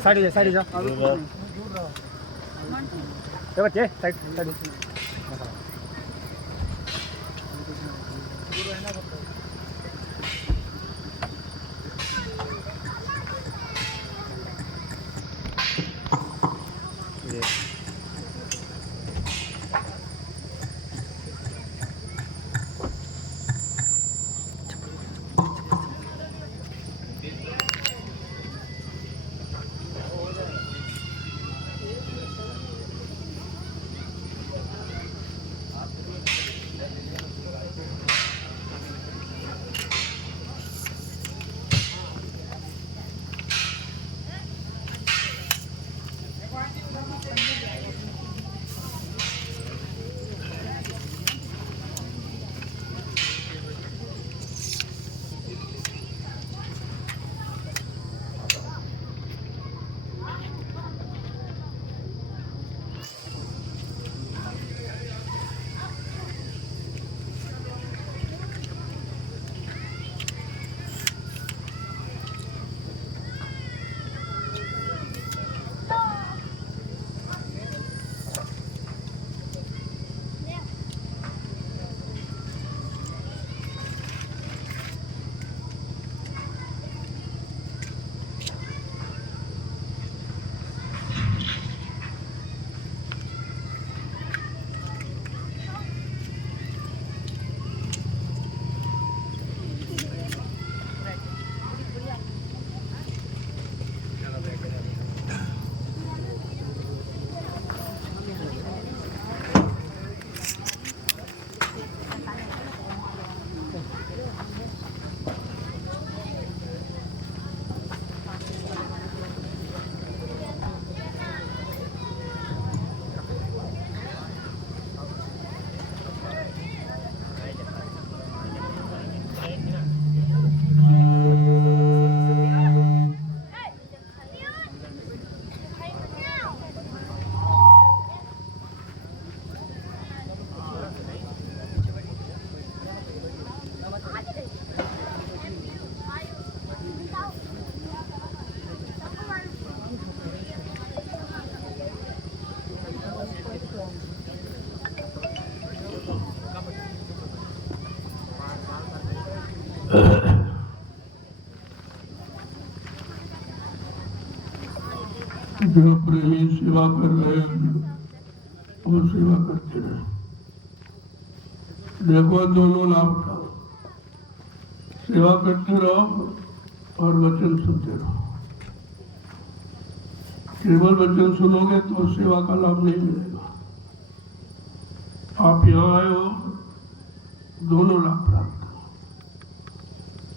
Side जा बच्चे side side जो प्रेमी सेवा कर रहे हैं वो सेवा करते रहे। देखो दोनों लाभ उठाओ, सेवा करते रहो और वचन सुनते रहो। केवल वचन सुनोगे तो सेवा का लाभ नहीं मिलेगा। आप यहाँ आए हो दोनों लाभ प्राप्त करो।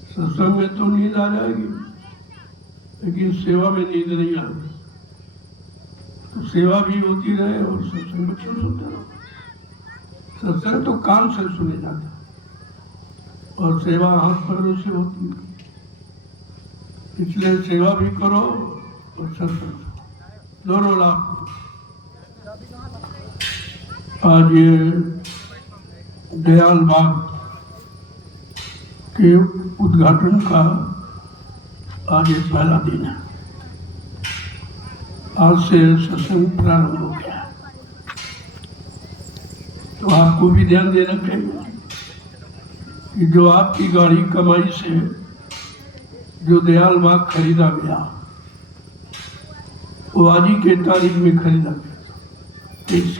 सत्संग में तो नींद आ जाएगी लेकिन सेवा में नींद नहीं आएगी। तो सेवा भी होती रहे और सत्संग वचन सुनते रहो। सत्संग तो कान से सुने जाता और सेवा हाथ पैरों से होती है। इसलिए सेवा भी करो और सत्संग दोनों लाभ। आज ये दयाल बाग के उद्घाटन का आज ये पहला दिन है। आज से सत्संग प्रारंभ हो गया। तो आपको भी ध्यान देना चाहिए कि जो आपकी गाड़ी कमाई से जो दयाल बाग खरीदा गया वो आज ही के तारीख में खरीदा गया। 23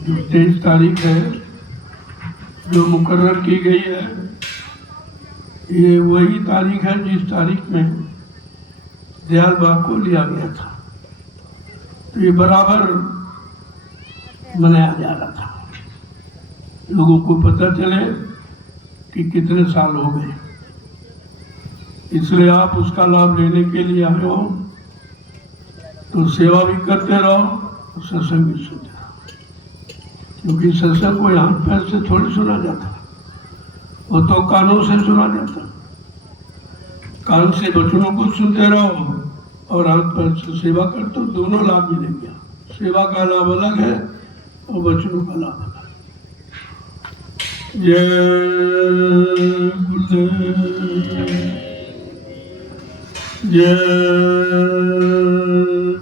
जो 23 तारीख है जो मुकर्रर की गई है, ये वही तारीख है जिस तारीख में दयाल बाग को लिया गया था। तो ये बराबर मनाया जा रहा था, लोगों को पता चले कि कितने साल हो गए। इसलिए आप उसका लाभ लेने के लिए आए हो तो सेवा भी करते रहो और सत्संग भी सुनते रहो। क्योंकि सत्संग को हाथ पैर से थोड़ी सुना जाता, वो तो कानों से सुना जाता। कान से वचनों को सुनते रहो और हाथ पैर से सेवा करते हो, दोनों लाभ मिलेंगे। सेवा का लाभ अलग है और वचनों का लाभ अलग। जय गुरुदेव जय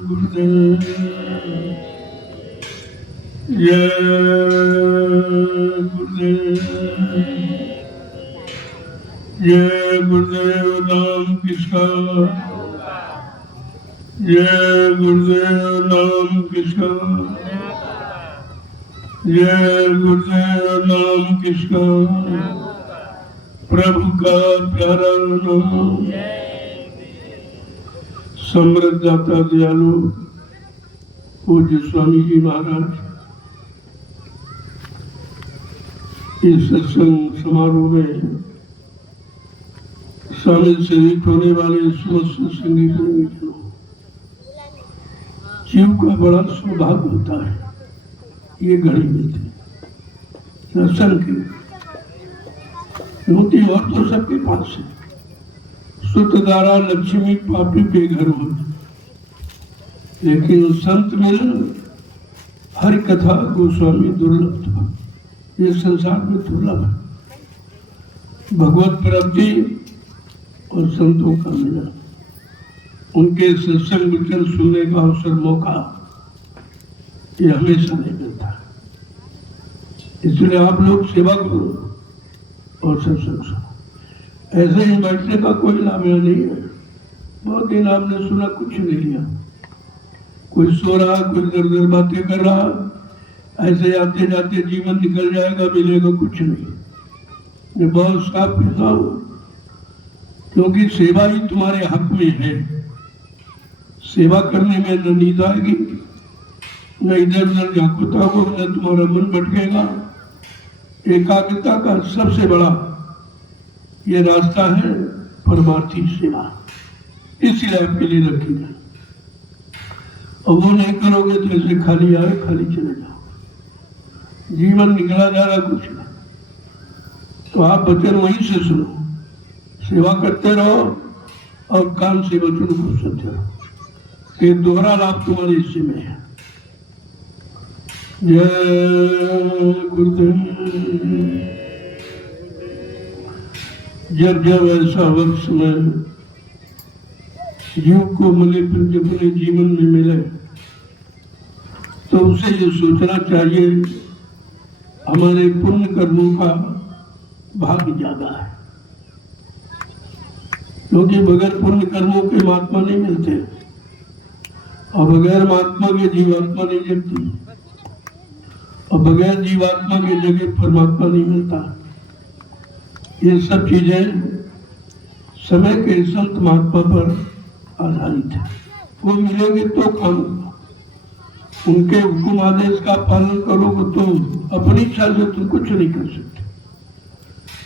गुरुदेव जय गुरुदेव जय गुरुदेव नाम किसका जय गुरुदेव नाम किसका जय गुरुदेव नाम किसका प्रभु का प्यारा नाम समृद्ध दाता दयालु पूज्य स्वामी जी महाराज इस सत्संग समारोह में शामिल शरीक होने वाले समस्त संगी प्रेमियों, जीव का बड़ा सौभाग्य होता है ये घड़ी मिलती सत्संग की मोती और तो सबके पास है। सुतदारा लक्ष्मी पापी के घर होती, लेकिन संत मिलन हरि कथा गोस्वामी दुर्लभ था। ये संसार में दुर्लभ है। भगवत प्राप्ति और संतों का मिलन, उनके सत्संग वचन सुनने का अवसर मौका ये हमेशा नहीं मिलता। इसलिए आप लोग सेवा करो और सत्संग सुनो। ऐसे ही बैठने का कोई लाभ नहीं है। बहुत दिन आपने सुना, कुछ नहीं लिया। कोई सो रहा, कोई दर दर बातें कर रहा, ऐसे आते जाते जीवन निकल जाएगा, मिलेगा कुछ नहीं। मैं बहुत साफ कहता हूँ, क्योंकि सेवा ही तुम्हारे हक में है। सेवा करने में न नींद आएगी, न इधर उधर झांकुता हो, न तुम्हारा मन भटकेगा। एकाग्रता का सबसे बड़ा ये रास्ता है परमार्थी सेवा, इसलिए आपके लिए रखी है। और वो नहीं करोगे तो ऐसे खाली आए खाली चले जाओ, जीवन निकला जा रहा कुछ नहीं। तो आप वचन वहीं से सुनो, सेवा करते रहो और कान से वचन को सुनते रहो। ये दोहरा लाभ तुम्हारे हिस्से में है। जय गुरुदेव। जब जब ऐसा वक्त समय जीव को मिले, फिर अपने जीवन में मिले, तो उसे ये सोचना चाहिए हमारे पुण्य कर्मों का भाग्य ज्यादा है। क्योंकि बगैर पुण्य कर्मों के महात्मा नहीं मिलते, और बगैर महात्मा के जीवात्मा नहीं जगती, और बगैर जीवात्मा के जगह परमात्मा नहीं मिलता। ये सब चीजें समय के संत महात्मा पर आधारित है। वो मिलेंगे तो काम होगा। उनके हुक्म आदेश का पालन करोगे तो अपनी इच्छा से तुम कुछ नहीं कर सकते,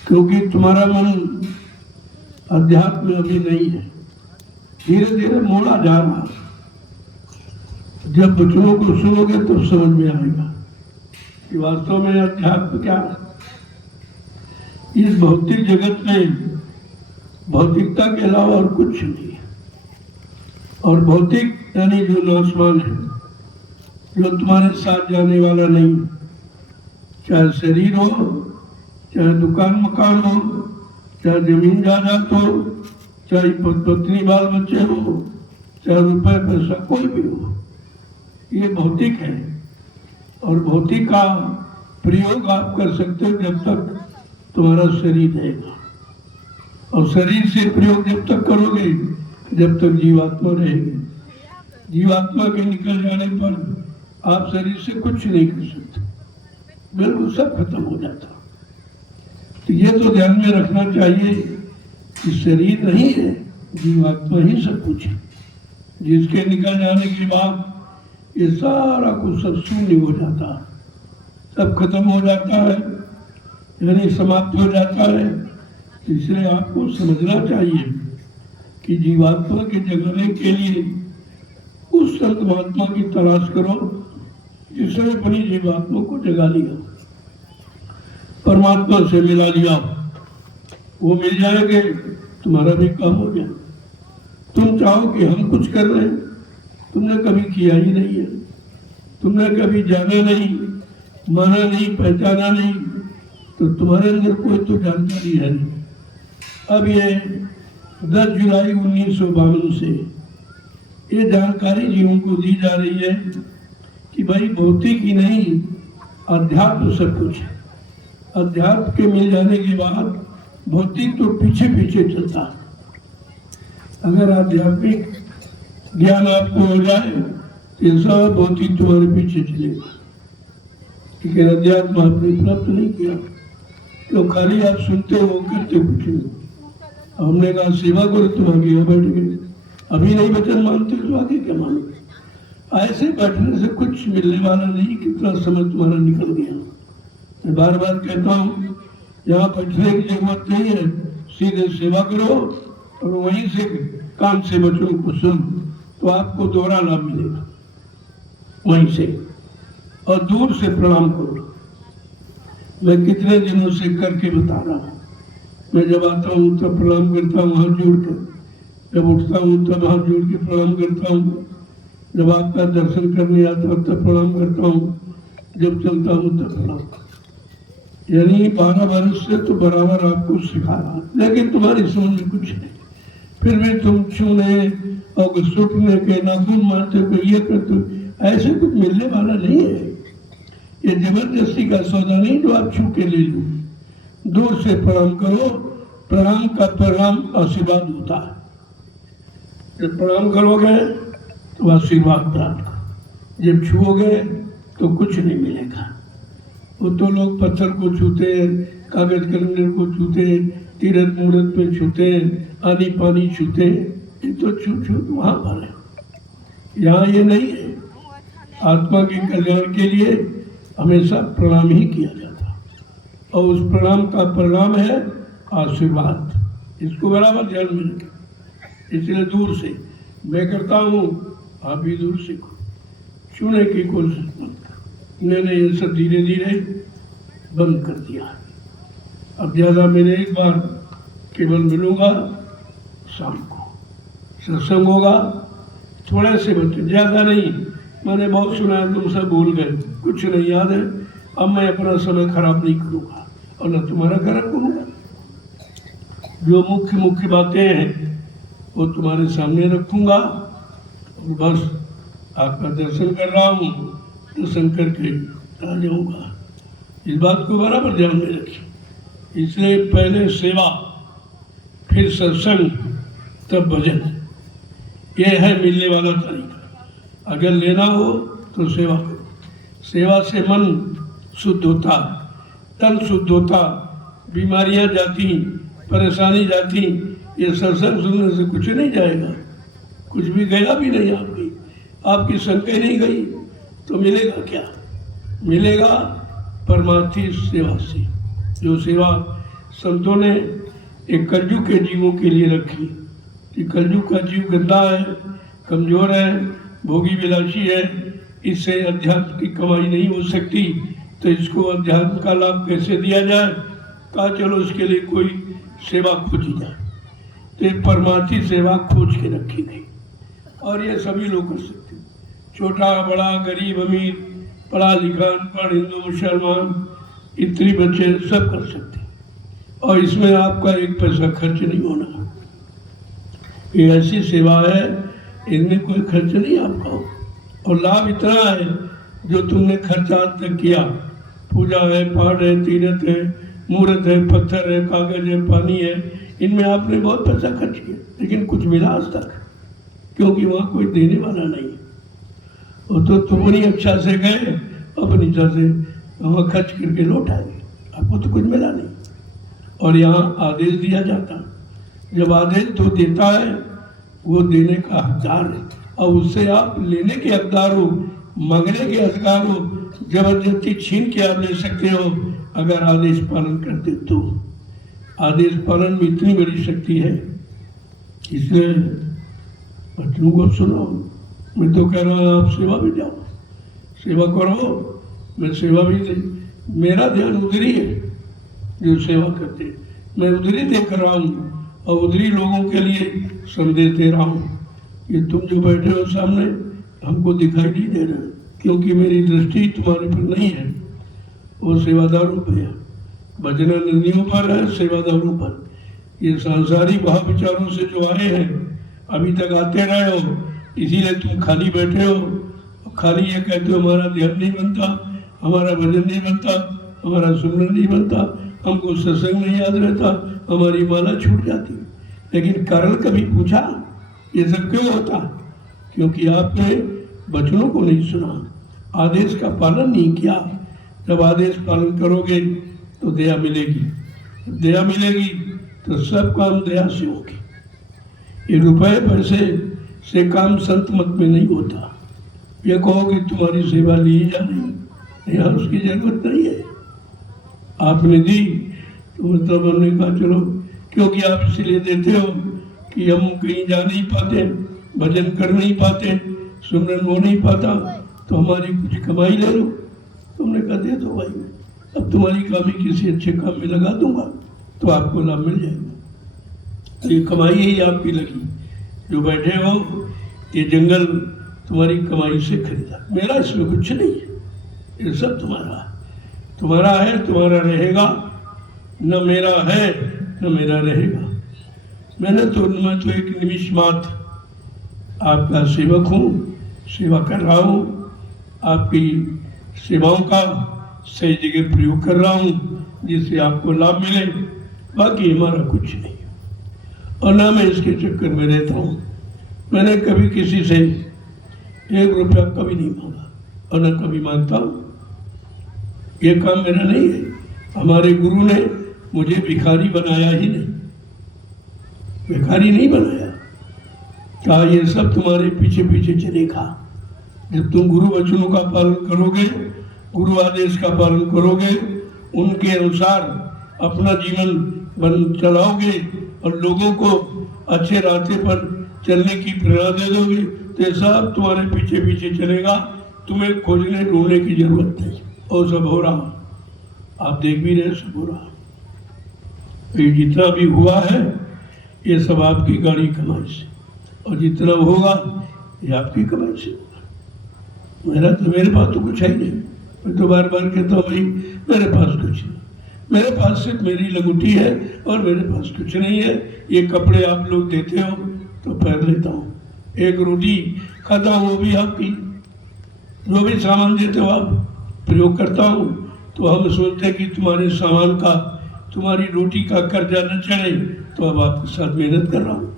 क्योंकि तुम्हारा मन अध्यात्म में अभी नहीं है। धीरे धीरे मोड़ा जा रहा है। जब बच्चों को सुनोगे तो समझ में आएगा कि वास्तव में अध्यात्म क्या है। इस भौतिक जगत में भौतिकता के अलावा और कुछ नहीं है। और भौतिक यानी जो नाशवान है, जो तुम्हारे साथ जाने वाला नहीं, चाहे शरीर हो, चाहे दुकान मकान हो, चाहे जमीन जायदाद हो, चाहे पत्नी बाल बच्चे हो, चाहे रुपए पैसा कोई भी हो, ये भौतिक है। और भौतिक का प्रयोग आप कर सकते हो जब तक तुम्हारा शरीर रहेगा, और शरीर से प्रयोग जब तक करोगे जब तक जीवात्मा रहेगी। जीवात्मा के निकल जाने पर आप शरीर से कुछ नहीं कर सकते, बिल्कुल सब खत्म हो जाता। तो ये तो ध्यान में रखना चाहिए कि शरीर नहीं है, जीवात्मा ही सब कुछ है, जिसके निकल जाने के बाद ये सारा कुछ सब शून्य हो जाता है, सब खत्म हो जाता है, यानी समाप्त हो जाता है। इसलिए आपको समझना चाहिए कि जीवात्मा के जगाने के लिए उस संत महात्मा की तलाश करो जिसने अपनी जीवात्मा को जगा लिया, परमात्मा से मिला लिया। वो मिल जाएंगे, तुम्हारा भी काम हो जाए। तुम चाहो कि हम कुछ कर रहे हैं, तुमने कभी किया ही नहीं है, तुमने कभी जाना नहीं, माना नहीं, पहचाना नहीं, तो तुम्हारे अंदर कोई तो जानकारी है नहीं। अब ये 10 जुलाई 1952 से ये जानकारी जीवों को दी जा रही है कि भाई भौतिक ही नहीं, अध्यात्म सब कुछ है। अध्यात्म के मिल जाने के बाद भौतिक तो पीछे पीछे चलता है। अगर आध्यात्मिक ज्ञान आपको हो जाए तो ये सब भौतिक तुम्हारे पीछे चलेगा, लेकिन अध्यात्म आपने प्राप्त नहीं किया तो खाली आप सुनते हो, करते कुछ नहीं। हमने कहा सेवा करो, तुम आगे बैठ गए, अभी नहीं वचन मानते तो आगे क्या मानो। ऐसे बैठने से कुछ मिलने वाला नहीं, कितना समय तुम्हारा निकल गया। मैं बार बार कहता हूँ, यहाँ बैठने की जरूरत नहीं है, सीधे सेवा करो और वहीं से कान से वचनों को सुन, तो आपको दोहरा लाभ मिलेगा वहीं से। और दूर से प्रणाम करो। मैं कितने दिनों से करके बता रहा हूँ। मैं जब आता हूँ तब प्रणाम करता हूँ हाथ जोड़कर, जब उठता हूँ तब हाथ जोड़ के प्रणाम करता हूँ, जब आपका दर्शन करने आता हूँ तब प्रणाम करता हूँ, जब चलता हूँ तब प्रणाम। यानी 12 वर्ष से तो बराबर आपको सिखा रहा, लेकिन तुम्हारी समझ में कुछ नहीं। फिर भी तुम छूने और सुटने के नाखून मारते हो, ये करते, ऐसे कुछ मिलने वाला नहीं है। ये जबरदस्ती का सौदा नहीं जो आप छू के ले लो। दूर से प्रणाम करो, प्रणाम का परिणाम आशीर्वाद होता है। जब प्रणाम करोगे तो आशीर्वाद प्राप्त करो, जब छूओगे तो कुछ नहीं मिलेगा। वो तो लोग पत्थर को छूते, कागज कैलेंडर को छूते, तीरथ मूर्त पे छूते, आनी पानी छूते, ये तो छूत वहां पर है। यहाँ ये नहीं है। आत्मा के कल्याण के लिए हमेशा प्रणाम ही किया जाता है, और उस प्रणाम का परिणाम है आशीर्वाद। इसको बराबर ध्यान में रखें। इसलिए दूर से मैं करता हूँ, आप भी दूर सीखो, छूने की कोशिश मत करो। मैंने ये सब धीरे धीरे बंद कर दिया। अब ज़्यादा मैंने एक बार केवल मिलूंगा शाम को, सत्संग होगा, थोड़े से बच्चे, ज़्यादा नहीं। मैंने बहुत सुना है, तुम सब भूल गए, कुछ नहीं याद है। अब मैं अपना समय खराब नहीं करूँगा और न तुम्हारा खराब करूँगा। जो मुख्य मुख्य बातें हैं वो तुम्हारे सामने रखूँगा, और बस आपका दर्शन कर रहा हूँ, दर्शन करके आ जाऊँगा। इस बात को बराबर ध्यान में रखिए। इसलिए पहले सेवा, फिर सत्संग, तब भजन, ये है मिलने वाला तरीका। अगर लेना हो तो सेवा करो। सेवा से मन शुद्ध होता, तन शुद्ध होता, बीमारियां जाती, परेशानी जाती। ये सत्संग सुनने से कुछ नहीं जाएगा, कुछ भी गया भी नहीं। आपकी संख्या नहीं गई तो मिलेगा क्या? मिलेगा परमार्थी सेवा से, जो सेवा संतों ने एक कलयुग के जीवों के लिए रखी। कि कलयुग का जीव गंदा है, कमजोर है, भोगी विलासी है, इससे अध्यात्म की कमाई नहीं हो सकती, तो इसको अध्यात्म का लाभ कैसे दिया जाए? कहा चलो इसके लिए कोई सेवा खोजी जाए। तो एक परमार्थी सेवा खोज के रखी गई, और ये सभी लोग कर सकते हैं, छोटा बड़ा, गरीब अमीर, पढ़ा लिखा अनपढ़, हिंदू मुसलमान, स्त्री बच्चे सब कर सकते हैं। और इसमें आपका एक पैसा खर्च नहीं होना। ये ऐसी सेवा है, इनमें कोई खर्च नहीं आपका हो, और लाभ इतना है जो तुमने खर्चा तक किया। पूजा है, पाठ है, तीर्थ है, मूर्त है, पत्थर है, कागज है, पानी है, इनमें आपने बहुत पैसा खर्च किया, लेकिन कुछ मिला आज तक, क्योंकि वहाँ कोई देने वाला नहीं है। वो तो तुम नहीं अच्छा से गए, अपनी इच्छा से वहाँ खर्च करके लौट आए, आपको तो कुछ मिला नहीं। और यहाँ आदेश दिया जाता, जब आदेश तो देता है वो देने का हकदार है, और उससे आप लेने के हकदार हो, मांगने के हकदार हो। जबरदस्ती छीन के आप ले सकते हो अगर आदेश पालन करते तो। आदेश पालन में इतनी बड़ी शक्ति है, इसलिए बच्चों को सुनो। मैं तो कह रहा हूँ आप सेवा भी जाओ, सेवा करो। मैं सेवा भी, मेरा ध्यान उधर ही है जो सेवा करते, मैं उधर ही देख रहा हूँ और उधर ही लोगों के लिए संदेश दे रहा हूँ। ये तुम जो बैठे हो सामने हमको दिखाई नहीं दे रहा, क्योंकि मेरी दृष्टि तुम्हारे पर नहीं है, वो सेवादारों पर है, भजनानंदियों पर है, सेवादारों पर। ये सांसारिक भाव विचारों से जो आए हैं, अभी तक आते रहे हो, इसीलिए तुम खाली बैठे हो। खाली ये कहते हो हमारा ध्यान नहीं बनता, हमारा भजन नहीं बनता, हमारा सुमरन नहीं बनता, हमको सत्संग नहीं याद रहता, हमारी माला छूट जाती। लेकिन कारण कभी पूछा ये सब क्यों होता? क्योंकि आपने वचनों को नहीं सुना, आदेश का पालन नहीं किया। जब आदेश पालन करोगे तो दया मिलेगी, दया मिलेगी तो सब काम दया से होगी। ये रुपए पैसे से काम संत मत में नहीं होता। ये कहो कि तुम्हारी सेवा ली जा रही, यहाँ उसकी जरूरत नहीं है। आपने दी तो मतलब हमने कहा चलो, क्योंकि आप इसलिए देते हो कि हम कहीं जा नहीं पाते, भजन कर नहीं पाते, सुमरन हो नहीं पाता, तो हमारी कुछ कमाई ले लो। तुमने कहा दे दो भाई, अब तुम्हारी कमाई किसी अच्छे काम में लगा दूंगा तो आपको लाभ मिल जाएगा। ये कमाई ही आपकी लगी, जो बैठे हो ये जंगल तुम्हारी कमाई से खरीदा, मेरा इसमें कुछ नहीं है, ये सब तुम्हारा है। तुम्हारा है, तुम्हारा रहेगा, न मेरा है न मेरा रहेगा। मैं तो एक निमिष मात्र आपका सेवक हूँ, सेवा कर रहा हूँ, आपकी सेवाओं का सही जगह प्रयोग कर रहा हूँ जिससे आपको लाभ मिले। बाकी हमारा कुछ नहीं और ना मैं इसके चक्कर में रहता हूँ। मैंने कभी किसी से 1 रुपया कभी नहीं मांगा और न कभी मांगता हूँ। ये काम मेरा नहीं है। हमारे गुरु ने मुझे भिखारी बनाया ही नहीं, भिखारी नहीं बनाया। कहा ये सब तुम्हारे पीछे पीछे चलेगा। जब तुम गुरु वचनों का पालन करोगे, गुरु आदेश का पालन करोगे, उनके अनुसार अपना जीवन बन चलाओगे और लोगों को अच्छे रास्ते पर चलने की प्रेरणा दे दोगे, तो ये सब तुम्हारे पीछे पीछे चलेगा। तुम्हें खोजने ढूंढने की जरूरत नहीं। और सब हो रहा, आप देख भी रहे, सब हो रहा। ये जितना भी हुआ है ये सब आपकी गाड़ी कमाई से, और जितना होगा ये आपकी कमाई से होगा। मेरे पास तो कुछ है नहीं। मैं तो बार बार कहता हूँ भाई मेरे पास कुछ नहीं, मेरे पास सिर्फ मेरी लंगोटी है और मेरे पास कुछ नहीं है। ये कपड़े आप लोग देते हो तो पहन लेता हूँ, एक रोटी खाता हूँ वो भी आपकी, जो भी सामान देते हो आप प्रयोग करता हूँ। तो हम सोचते हैं कि तुम्हारे सामान का, तुम्हारी रोटी का कर्जा न चढ़े, तो अब आपके साथ मेहनत कर रहा हूँ।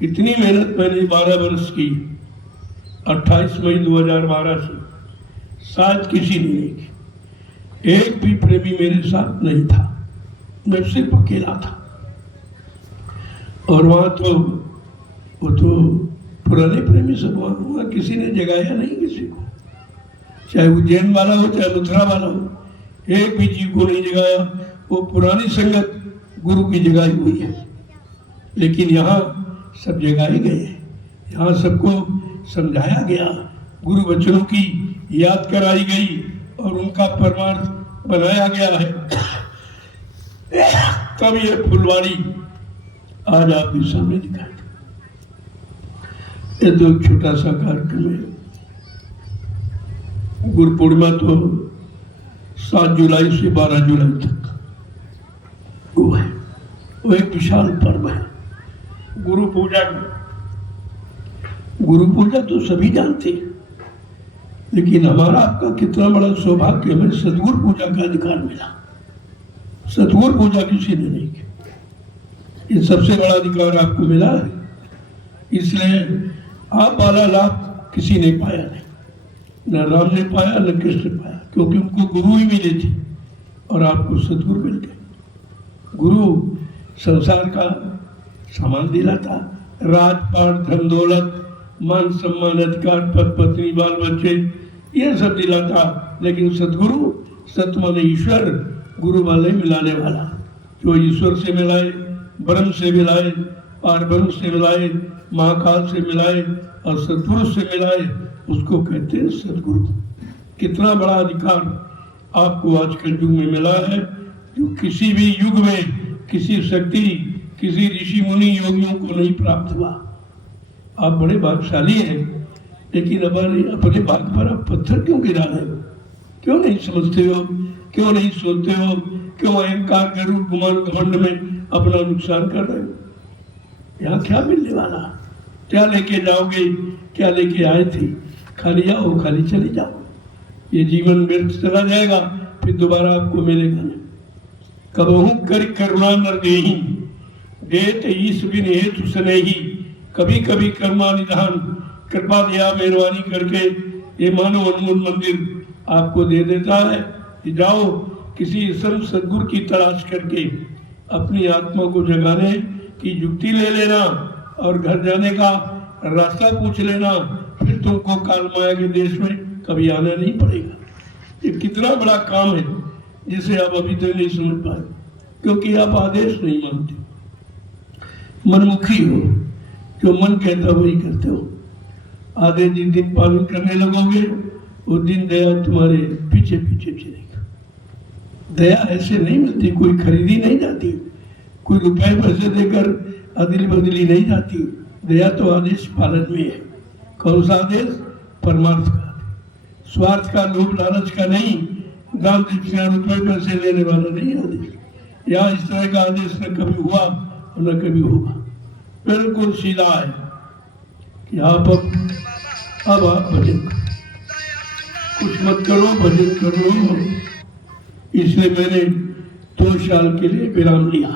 कितनी मेहनत मैंने 12 वर्ष की, 28 मई 2012 से, शायद किसी ने नहीं की। एक भी प्रेमी मेरे साथ नहीं था, मैं सिर्फ अकेला था। और वहाँ तो वो तो पुराने प्रेमी सब वहाँ किसी ने जगाया नहीं किसी को, चाहे उज्जैन वाला हो चाहे मथुरा वाला हो, एक भी जीव को नहीं जगाया। वो पुरानी संगत गुरु की जगाई हुई है। लेकिन यहाँ सब जगाए गए हैं, यहाँ सबको समझाया गया, गुरु वचनों की याद कराई गई और उनका परमार्थ बनाया गया है। तब ये फुलवाड़ी आज आपके सामने दिखाई। ये तो एक छोटा सा कार्यक्रम है। गुरु पूर्णिमा तो 7 जुलाई से 12 जुलाई तक वो है, वो एक विशाल पर्व है। गुरु पूजा तो सभी जानते हैं, लेकिन हमारा आपका कितना बड़ा सौभाग्य, हमें सतगुरु पूजा का अधिकार मिला। सतगुरु पूजा किसी ने नहीं की, ये सबसे बड़ा अधिकार आपको मिला है। इसलिए आप वाला लाभ किसी ने पाया नहीं, न राम ने पाया न कृष्ण पाया, क्योंकि उनको गुरु ही मिले थे और आपको सतगुरु मिल गए। गुरु संसार का सामान दिलाता, राजपाट, धन दौलत, मान सम्मान, अधिकार, पद पत्नी, बाल बच्चे, ये सब दिलाता। लेकिन सतगुरु, सत माने ईश्वर, गुरु वाले मिलाने वाला, जो ईश्वर से मिलाए, ब्रह्म से मिलाए, पार ब्रह्म से मिलाए, महाकाल से मिलाए और सतगुरु से मिलाए, उसको कहते हैं सतगुरु। कितना बड़ा अधिकार आपको आज के युग में मिला है, जो किसी भी युग में किसी शक्ति, किसी ऋषि मुनि योगियों को नहीं प्राप्त हुआ। आप बड़े भाग्यशाली हैं, लेकिन अपने भाग्य पर आप पत्थर क्यों गिरा रहे हो? क्यों नहीं समझते हो, क्यों नहीं सोचते हो क्यों अहंकार गरुड़ गुमान घमंड में अपना नुकसान कर रहे हो? यहाँ क्या मिलने वाला? क्या लेके जाओगे? क्या लेके आए थे? खाली आओ, खाली चले जाओ। ये जीवन व्यर्थ चला जाएगा, फिर दोबारा आपको मिलेगा नहीं। कबहू कर करुणा नर देही, देत ईश बिन हेतु स्नेही। कभी कभी कर्मा निधान, कृपा दया मेहरबानी करके ये मानव अनमोल मंदिर आपको दे देता है कि जाओ किसी संत सद्गुरु की तलाश करके अपनी आत्मा को जगाने की युक्ति ले लेना और घर जाने का रास्ता पूछ लेना। फिर तुमको काल माया के देश में कभी आना नहीं पड़ेगा। ये कितना बड़ा काम है जिसे आप अभी तक नहीं समझ पाए, क्योंकि आप आदेश नहीं मानते, मनमुखी हो, जो मन कहता वही करते हो। आधे जिस दिन पालन करने लगोगे उस दिन दया तुम्हारे पीछे पीछे चलेगा। दया ऐसे नहीं मिलती, कोई खरीदी नहीं जाती, कोई रुपए पैसे देकर अदली बदली नहीं जाती। दया तो आदेश पालन में है। कौन सा आदेश? परमार्थ का, स्वार्थ का, लोभ लालच का नहीं, दान दक्षिणा रुपए पैसे लेने वाला नहीं आदेश। यहाँ इस तरह का आदेश न कभी हुआ और न कभी होगा। बिल्कुल सीधा है कि आप अब आप भजन करो, कुछ मत करो, भजन कर लो। इसलिए मैंने 2 साल के लिए विराम लिया।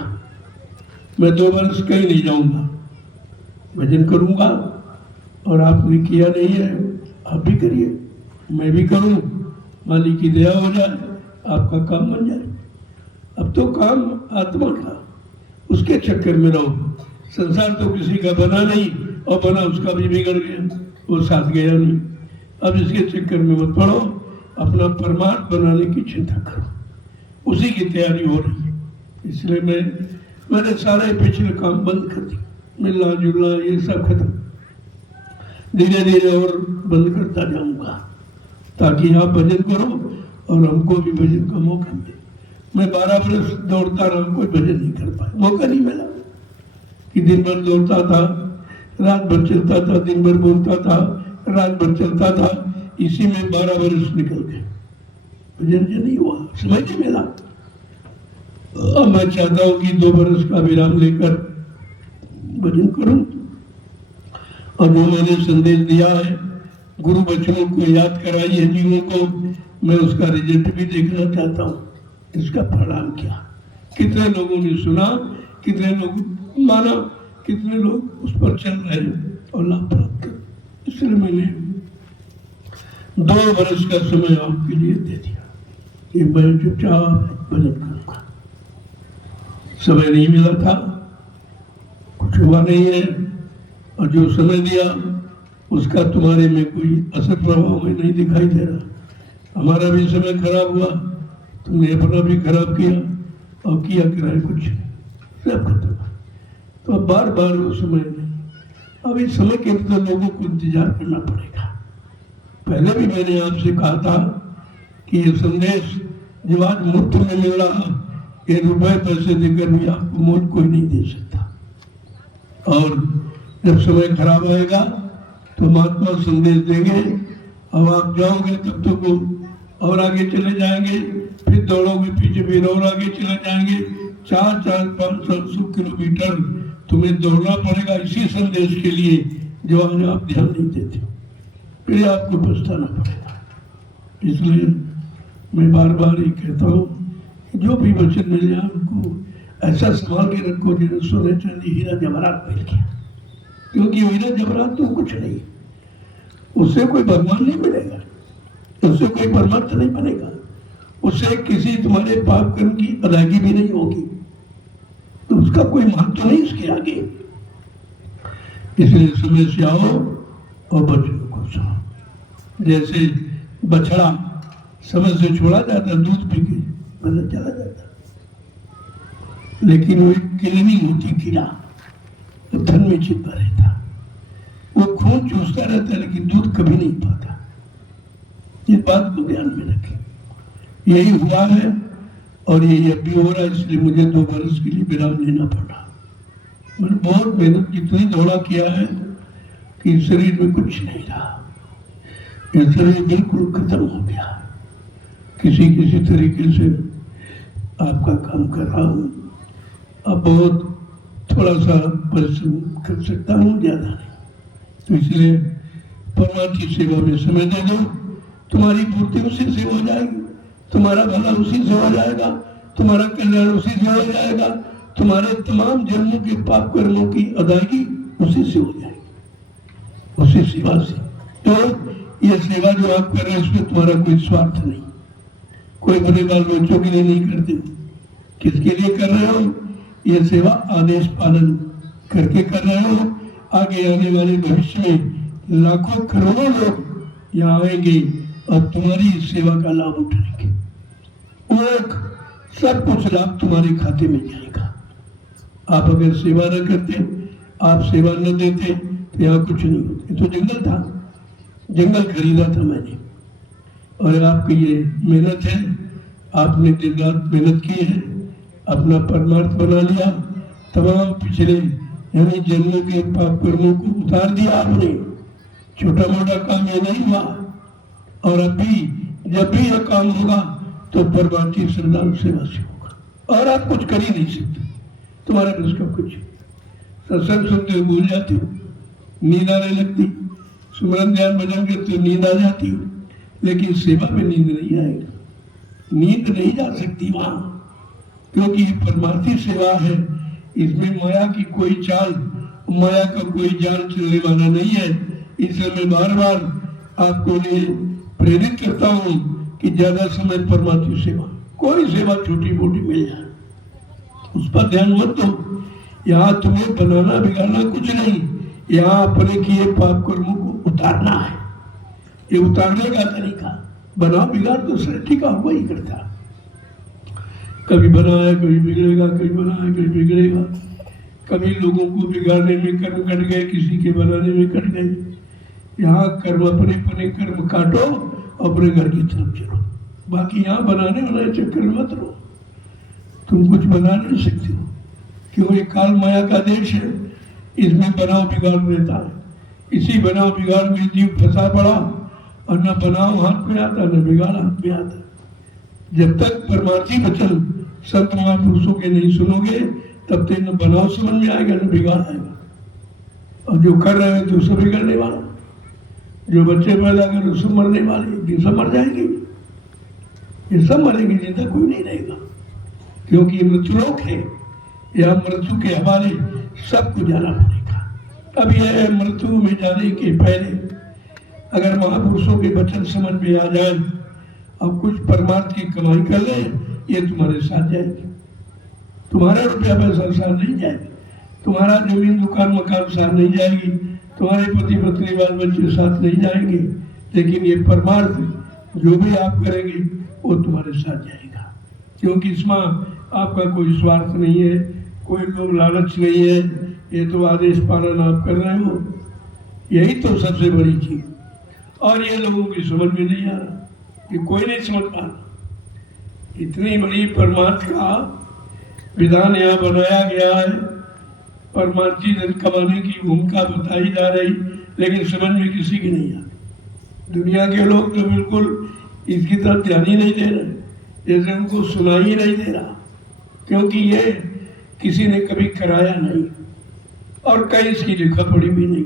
मैं 2 वर्ष कहीं नहीं जाऊंगा, भजन करूंगा। और आपने किया नहीं है, आप भी करिए, मैं भी करूं, मालिक की दया हो जाए, आपका काम बन जाए। अब तो काम आत्मा का, उसके चक्कर में रहो। संसार तो किसी का बना नहीं, और बना उसका भी बिगड़ गया, वो साथ गया नहीं। अब इसके चक्कर में मत पड़ो, अपना परमार्थ बनाने की चिंता करो, उसी की तैयारी हो रही है। इसलिए मैंने सारे पिछले काम बंद कर दिए, मिलना जुलना ये सब खत्म। धीरे धीरे और बंद करता जाऊंगा ताकि आप भजन करो और हमको भी भजन का मौका मिले। मैं 12 वर्ष दौड़ता रहा, कोई भजन नहीं कर पाया, मौका नहीं मिला। कि दिन भर दौड़ता था, रात भर चलता था, दिन भर बोलता था, रात भर चलता था, इसी में 12 वर्ष निकल गए, भजन जो नहीं हुआ, समय नहीं मिला। अब मैं चाहता हूं कि 2 वर्ष का विराम लेकर भजन करूं। और जो मैंने संदेश दिया है, गुरु बचनों को याद कराई है जीवों को, मैं उसका रिजल्ट भी देखना चाहता हूं। इसका परिणाम क्या, कितने लोगों ने सुना, कितने लोग माना, कितने लोग उस पर चल रहे हैं और लाभ प्राप्त कर। इसलिए मैंने 2 वर्ष का समय आपके लिए दे दिया कि मैं चुपचाप भजन करूंगा। समय नहीं मिला था, कुछ हुआ नहीं है, और जो समय दिया उसका तुम्हारे में कोई असर प्रभाव में नहीं दिखाई दे रहा। हमारा भी समय खराब हुआ, तुमने अपना भी खराब किया, और किया कराए कुछ सब खत्म। तो अब बार बार वो समय नहीं, अब इस समय के अंदर लोगों को इंतजार करना पड़ेगा। पहले भी मैंने आपसे कहा था कि ये संदेश जो आज मुफ्त में मिल रहा, ये रुपए पैसे देकर भी आपको मोल कोई नहीं दे सकता। और जब समय खराब आएगा तो महात्मा संदेश देंगे, अब आप जाओगे तब तक तो और आगे चले जाएंगे, फिर दौड़ोगे पीछे फिर और आगे चले जाएंगे। 400-500 किलोमीटर तुम्हें दौड़ना पड़ेगा इसी संदेश के लिए जो आज आप ध्यान नहीं देते, फिर आपको पछताना पड़ेगा। इसलिए मैं बार बार ये कहता हूँ कि जो भी वचन मिल जाए उनको ऐसा संभाल के रखो जिन्हें सोने चांदी हीरा जवाहरात मिल गया। क्योंकि हीरा जवाहरात तो कुछ नहीं, उससे कोई भगवान नहीं मिलेगा, उससे कोई परमार्थ नहीं बनेगा, उससे किसी तुम्हारे पाप कर्म की अदायगी भी नहीं होगी, तो उसका कोई महत्व नहीं उसके आगे। इसलिए समय से आओ और बच्चों को सुनो। जैसे बछड़ा समय से छोड़ा जाता, दूध पी के बंदा चला जाता, लेकिन वो एक किलनी होती कीड़ा तो धन में छिपा रहता, वो खून चूसता रहता है लेकिन दूध कभी नहीं पाता। इस बात को ध्यान में रखें। यही हुआ है और ये अब भी हो रहा है। इसलिए मुझे 2 वर्ष के लिए विराम लेना पड़ा। मैंने बहुत मेहनत इतनी दौड़ा किया है कि शरीर में कुछ नहीं रहा, ये शरीर बिल्कुल खत्म हो गया। किसी किसी तरीके से आपका काम कर रहा हूँ। अब बहुत थोड़ा सा परिश्रम कर सकता हूँ, ज़्यादा नहीं। तो इसलिए परमार्थ की सेवा में समय दे दो, तुम्हारी पूर्ति उसी से हो जाएगी, तुम्हारा भला उसी से हो जाएगा, तुम्हारा कल्याण उसी से हो जाएगा, तुम्हारे तमाम जन्मों के पाप कर्मों की अदायगी उसी से हो जाएगी, उसी सेवा से। तो ये सेवा जो आप कर रहे हैं उसमें तुम्हारा कोई स्वार्थ नहीं, कोई बड़े बाल बच्चों के लिए नहीं करते हो। किसके लिए कर रहे हो? ये सेवा आदेश पालन करके कर रहे हो। आगे आने वाले भविष्य में लाखों करोड़ों लोग यहाँ आएंगे और तुम्हारी इस सेवा का लाभ उठाएंगे। वो सब कुछ लाभ तुम्हारे खाते में जाएगा। आप अगर सेवा न करते, आप सेवा न देते तो यहाँ कुछ नहीं होता। तो जंगल था, जंगल खरीदा था मैंने, और आपकी ये मेहनत है, आपने दिन रात मेहनत की है, अपना परमार्थ बना लिया, तमाम पिछले यानी जन्मों के पाप कर्मों को उतार दिया आपने। छोटा मोटा काम ये नहीं हुआ। और अभी जब भी यह काम होगा तो परमार्थ की श्रद्धा सेवा से होगा, और आप कुछ कर ही नहीं सकते, तुम्हारे बस का कुछ। सत्संग सुनते हो भूल जाते हो, नींद आने लगती, सुमरन ध्यान भजन करते हो नींद आ जाती हो, लेकिन सेवा में नींद नहीं आएगा, नींद नहीं जा सकती वहां, क्योंकि ये परमार्थी सेवा है। इसमें माया की कोई चाल, माया का कोई जाल चलने वाला नहीं है। इसलिए मैं बार बार आपको प्रेरित करता हूँ कि ज्यादा समय परमार्थी सेवा, कोई सेवा छोटी मोटी मिल जाए उस पर ध्यान मत दो। यहाँ तुम्हें बनाना बिगाड़ना कुछ नहीं, यहाँ अपने किए पाप कर्मों को उतारना है। ये उतारने का तरीका, बनाओ बिगाड़ तो सृष्टि का हुआ ही करता, कभी बनाया कभी बिगड़ेगा, कभी बनाया कभी बिगड़ेगा। कभी लोगों को बिगाड़ने में कर्म कट गए, किसी के बनाने में कट गए। यहाँ कर्म अपने अपने कर्म काटो, अपने घर की तरफ चलो, बाकी यहाँ बनाने वाले चक्कर में मत रहो। तुम कुछ बना नहीं सकते हो, क्यों? ये काल माया का देश है, इसमें बनाओ बिगाड़ रहता है। इसी बनाओ बिगाड़ में जीव फंसा पड़ा, और न बनाओ हाथ में आता न बिगाड़ हाथ में आता। जब तक परमार्थी वचन संत महापुरुषों के नहीं सुनोगे, तब तक न बनाओ समझ में आएगा न बिगाड़ आएगा। और जो कर रहे हैं तो सब बिगड़ने वाला, जो बच्चे पैदा कर सब मरने वाले, ये सब मर जाएंगे, ये सब मरेंगे, जिंदा कोई नहीं रहेगा, क्योंकि मृत्युलोक है। यहाँ मृत्यु के हवाले सबको जाना पड़ेगा। अब यह मृत्यु में जाने के पहले अगर महापुरुषों के वचन समझ में आ जाए, अब कुछ परमार्थ की कमाई कर ले, ये तुम्हारे साथ जाएगी। तुम्हारा रुपया पैसा साथ नहीं जाएगी, तुम्हारा जमीन दुकान मकान साथ नहीं जाएगी, तुम्हारे पति पत्नी बाल बच्चे साथ नहीं जाएंगे, लेकिन ये परमार्थ जो भी आप करेंगे वो तुम्हारे साथ जाएगा। क्योंकि इसमें आपका कोई स्वार्थ नहीं है, कोई लोग लालच नहीं है, ये तो आदेश पालन आप कर रहे हो, यही तो सबसे बड़ी चीज। और ये लोगों की समझ में नहीं आ रहा, कि कोई नहीं समझ पा रहा। इतनी बड़ी परमार्थ का विधान यहाँ बनाया गया है, परमार्थी धन कमाने की भूमिका बताई जा रही, लेकिन समझ में किसी की नहीं आती। दुनिया के लोग तो बिल्कुल इसकी तरफ ध्यान ही नहीं दे रहे, जैसे उनको सुनाई ही नहीं दे रहा, क्योंकि ये किसी ने कभी कराया नहीं और कहीं इसकी लिखा पढ़ी भी नहीं।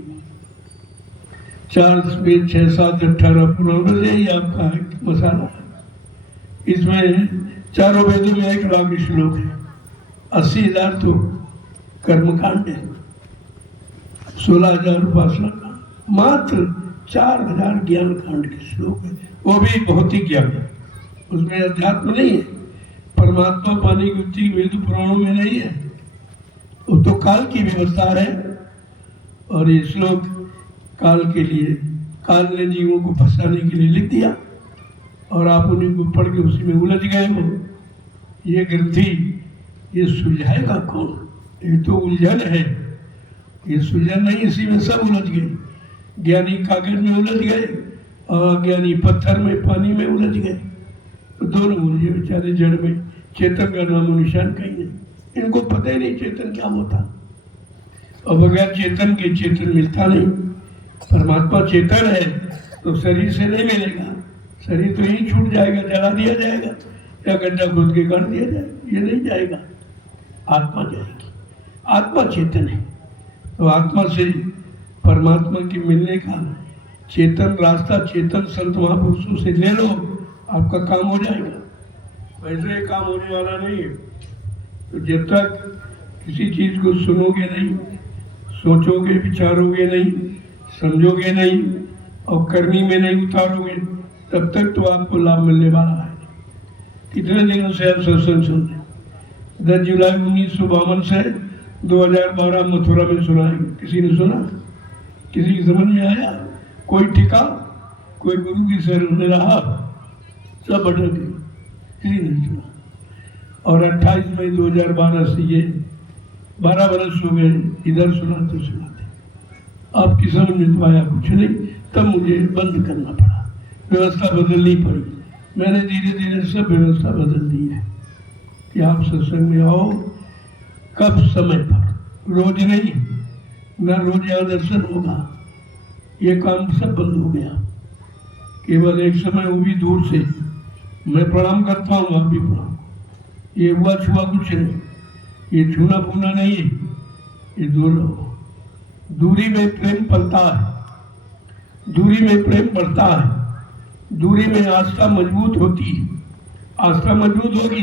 4 वेद 6 7 18 पुराण यही आपका है मसाला है। इसमें चारों वेदों में 1 लाख श्लोक है, 80,000 तो कर्मकांड है, 16,000 उपासना कांड, मात्र 4,000 ज्ञान कांड के श्लोक है, वो भी भौतिक ज्ञान, उसमें अध्यात्म नहीं है, परमात्मा पाने की युक्ति वेद पुराणों में नहीं है, वो तो काल की व्यवस्था है। और ये श्लोक काल के लिए, काल ने जीवों को फंसाने के लिए लिख दिया, और आप उन्हीं को पढ़ के उसी में उलझ गए हो। ये ग्रंथि ये सुलझाएगा कौन? ये तो उलझन है, ये सुलझन नहीं, इसी में सब उलझ गए। ज्ञानी कागज में उलझ गए और अज्ञानी पत्थर में, पानी में उलझ गए, तो दोनों उलझे बेचारे जड़ में। चेतन का नाम निशान कहीं नहीं, इनको पता ही नहीं चेतन क्या होता, और बगैर चेतन के चेतन मिलता नहीं। परमात्मा चेतन है तो शरीर से नहीं मिलेगा, शरीर तो यही छूट जाएगा, जला दिया जाएगा, या गड्ढा खोद के काट दिया जाए, ये नहीं जाएगा। आत्मा जाएगी, आत्मा चेतन है। तो आत्मा से परमात्मा की मिलने का चेतन रास्ता चेतन संत महापुरुषों से ले लो, आपका काम हो जाएगा। वैसे काम होने वाला नहीं है। तो जब तक किसी चीज को सुनोगे नहीं, सोचोगे, विचारोगे नहीं, समझोगे नहीं और करनी में नहीं उतारोगे, तब तक तो आपको लाभ मिलने वाला है। कितने दिनों से आप सत्संग सुन रहे? 10 जुलाई 1952 से 2012 मथुरा में सुनाई। किसी ने सुना? किसी की समझ में आया? कोई टिका? कोई गुरु की शरण में रहा? सब भटक गए, किसी ने सुना। और 28 मई 2012 से ये 12 वर्ष हो गए इधर सुनाते सुनाते। आपकी समझ में तो आया कुछ नहीं, तब मुझे बंद करना पड़ा, व्यवस्था बदलनी पड़ी। मैंने धीरे धीरे सब व्यवस्था बदल दी है कि आप सत्संग में आओ, कब समय पर, रोज नहीं, न रोज यहाँ दर्शन होगा, ये काम सब बंद हो गया। केवल एक समय वो भी दूर से मैं प्रणाम करता हूँ, आप भी प्रणाम। ये हुआ छुआ कुछ नहीं, ये छूना फूना नहीं है, ये दूरी में प्रेम पलता है, दूरी में प्रेम बढ़ता है, दूरी में आस्था मजबूत होती है। आस्था मजबूत होगी,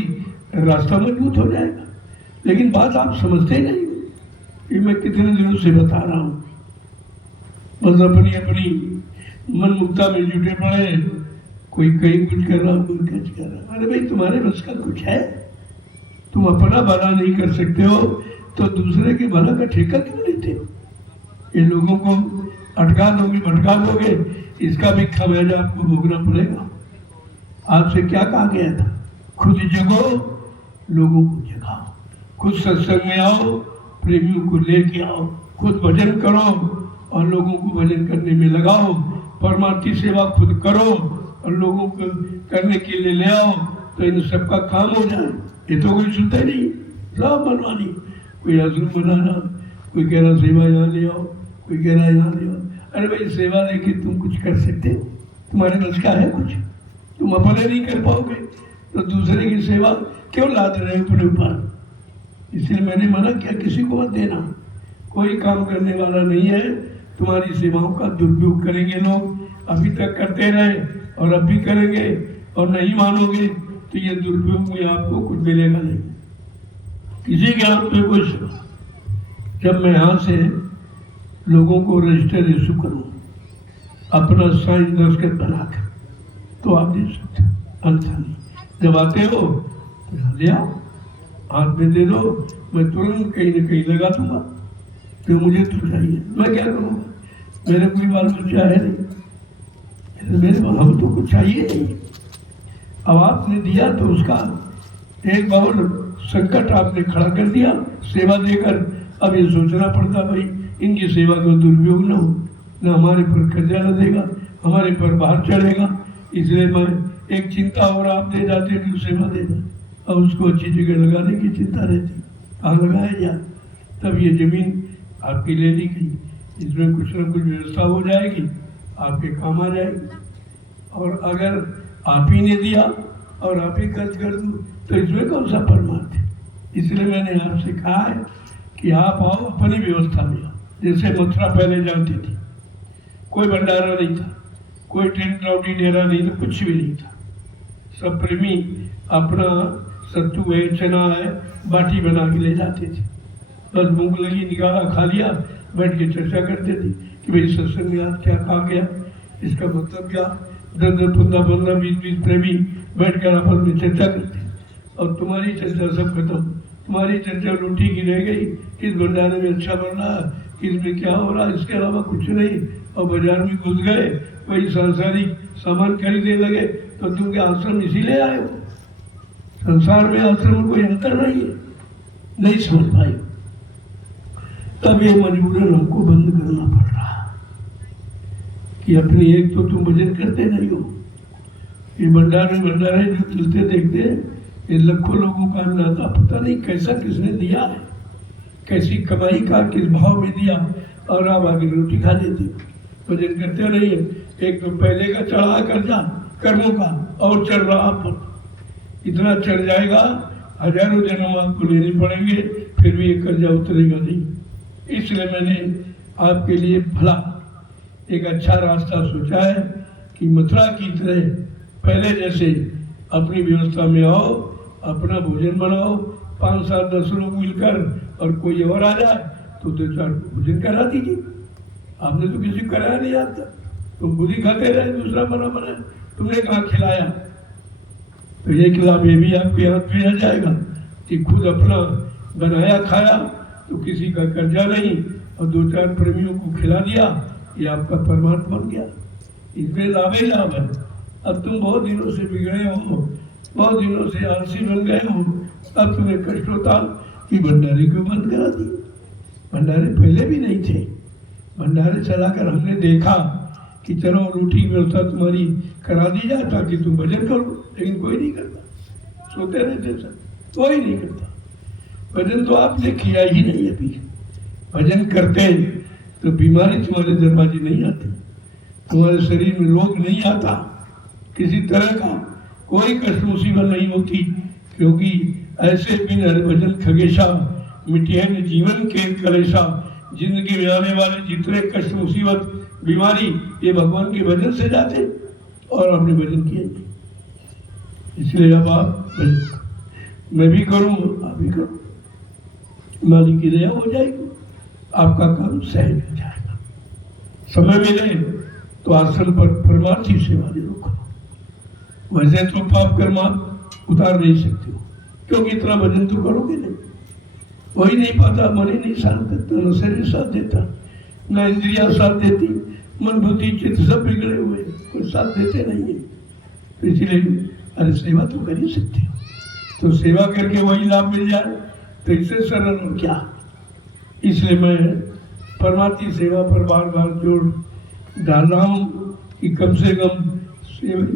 रास्ता मजबूत हो जाएगा। लेकिन बात आप समझते नहीं, ये मैं कितने दिनों से बता रहा हूँ। बस अपनी अपनी मन मुक्ता में जुटे पड़े, कोई कहीं कुछ कर रहा, कोई कुछ कर रहा। अरे भाई, तुम्हारे बस का कुछ है? तुम अपना भला नहीं कर सकते हो तो दूसरे के भला का ठेका क्यों लेते हो? ये लोगों को अटका दोगे, भटका दोगे, इसका भी खमियाजा आपको भोगना पड़ेगा। आपसे क्या कहा गया था? खुद जगो, लोगों को जगाओ, खुद सत्संग में आओ, प्रेमियों को लेके आओ, खुद भजन करो और लोगों को भजन करने में लगाओ, परमार्थी सेवा खुद करो और लोगों को करने के लिए ले आओ, तो इन सबका काम हो जाए। ये तो कोई सुनता नहीं, सब मनवानी। कोई आश्रम बना रहा, कोई कह रहा सेवा यहाँ ले आओ, कोई कह रहा यहाँ ले आओ। अरे भाई, सेवा लेके तुम कुछ कर सकते हो? तुम्हारे बस का है कुछ? तुम अपने नहीं कर पाओगे तो दूसरे की सेवा क्यों लाद रहे हो अपने ऊपर? इसलिए मैंने मना किया, किसी को मत देना। कोई काम करने वाला नहीं है। तुम्हारी सेवाओं का दुरुपयोग करेंगे लोग, अभी तक करते रहे और अब भी करेंगे, और नहीं मानोगे तो ये दुरुपयोग में आपको कुछ मिलेगा नहीं। किसी के हाथ में कुछ, जब मैं यहाँ से लोगों को रजिस्टर इशू करूँ अपना साइन दस्तखत बनाकर, तो आप दे सकते हो, अन्यथा नहीं। जब आते हो तो ले आओ, हाथ में दे दो, मैं तुरंत कहीं न कहीं लगा दूंगा। तो मुझे तो चाहिए, मैं क्या करूँगा? मेरे कोई बाल बच्चा है नहीं, मेरे हम तो कुछ चाहिए नहीं। अब आपने दिया तो उसका एक बार संकट आपने खड़ा कर दिया सेवा देकर। अब ये सोचना पड़ता, भाई इनकी सेवा का दुरुपयोग न हो, न हमारे पर कर्जा न देगा, हमारे पर बाहर चढ़ेगा। इसलिए मैं एक चिंता और आप दे जाते कि सेवा देना, अब उसको अच्छी जगह लगाने की चिंता रहती, कहाँ लगाया जाए। तब ये जमीन आपकी ले ली गई, इसमें कुछ न कुछ व्यवस्था हो जाएगी, आपके काम आ जाएगी। और अगर आप ही ने दिया और आप ही खर्च कर दूँ तो इसमें कौन सा परमार्थ है? इसलिए मैंने आपसे कहा है कि आप आओ, अपनी व्यवस्था में आओ। जैसे मथुरा पहले जाती थी, कोई भंडारा नहीं था, कोई टेंट राउडी डेरा नहीं था, कुछ भी नहीं था। सब प्रेमी अपना सत्तू है, चना है, बाटी बना के ले जाते थे। बस भूख लगी, निकाला, खा लिया, बैठ के चर्चा करते थे कि भाई सत्संग में आज क्या कहा गया, इसका मतलब क्या। 10-10, 15-15, 20-20 प्रेमी बैठ कर आपस में चर्चा करते। और तुम्हारी चर्चा सब खत्म, तुम्हारी चर्चा रोटी की रह गई, किस भंडारे में अच्छा बन रहा, किस में क्या हो रहा, इसके अलावा कुछ नहीं। और बाजार में घुस गए, वही सांसारिक सामान खरीदने लगे। तो तुम क्या आश्रम इसीलिए आए हो? संसार में आश्रम में कोई अंतर नहीं है, नहीं समझ पाए। तब ये मजबूरन हमको बंद करना पड़ रहा कि अपनी एक तो तुम भजन करते नहीं हो। ये भंडारे जो चलते देखते, ये लाखों लोगों का अंदाजा पता नहीं कैसा किसने दिया है, कैसी कमाई का किस भाव में दिया, और आप आगे रोटी खा लेते हो, भजन करते नहीं है। एक तो पहले का चढ़ा कर्जा कर्मों का और चल रहा आप पर, इतना चढ़ जाएगा, हजारों जन्म आपको लेने पड़ेंगे, फिर भी ये कर्जा उतरेगा नहीं। इसलिए मैंने आपके लिए भला एक अच्छा रास्ता सोचा है कि मथुरा की तरह पहले जैसे अपनी व्यवस्था में आओ, अपना भोजन बनाओ, 5 7 10 लोग मिलकर, और कोई और आ जाए तो 2 4 भोजन करा दीजिए। आपने तो किसी को कराया नहीं आता, तुम खुद ही खाते रहे, दूसरा बना बना तुमने कहाँ खिलाया। तो ये खिलाफ ये भी आपके हाथ में आ जाएगा कि खुद अपना बनाया खाया तो किसी का कर्जा नहीं, और 2 4 प्रेमियों को खिला दिया, ये आपका परमार्थ बन गया। इसमें लाभ ही लाभ है। अब तुम बहुत दिनों से बिगड़े हो, बहुत दिनों से आलसी बन गए हो, अब तुम्हें कष्ट होता कि भंडारे क्यों बंद करा दिए। भंडारे पहले भी नहीं थे, भंडारे चलाकर हमने देखा कि चलो रोटी की व्यवस्था तुम्हारी करा दी जाए ताकि तुम भजन करो, लेकिन कोई नहीं करता, सोते रहते सब, कोई नहीं करता। भजन तो आपने किया ही नहीं। अभी भजन करते तो बीमारी तुम्हारे दरवाजे नहीं आती, तुम्हारे शरीर में रोग नहीं आता, किसी तरह का कोई कष्ट मुसीबत नहीं होती, क्योंकि ऐसे बिन हर भजन खगेशा मिटिए न जीवन के कलेशा। जिंदगी में आने वाले जितने कष्ट मुसीबत बीमारी ये भगवान के भजन से जाते, और आपने भजन किया नहीं। इसलिए अब आप मैं भी करूँ, आप भी करो, मालिक की दया हो जाएगी, आपका काम सहज हो जाएगा। समय मिले तो आसन पर परमार्थी सेवा जरूर करो। वैसे तो पाप कर्म आप उतार नहीं सकते हो, क्योंकि इतना भजन तो करोगे नहीं, वही नहीं पाता, मन ही नहीं साथ देता, न शरीर साथ देता, न इंद्रिया साथ देती, मन बुद्धि चित्त सब बिगड़े हुए, कोई साथ देते नहीं है। तो इसलिए अरे सेवा तो कर ही सकते हो, तो सेवा करके वही लाभ मिल जाए तो इससे सरल हो क्या। इसलिए मैं परमार्थी सेवा पर बार बार जोर डाल रहा हूँ कि कम से कम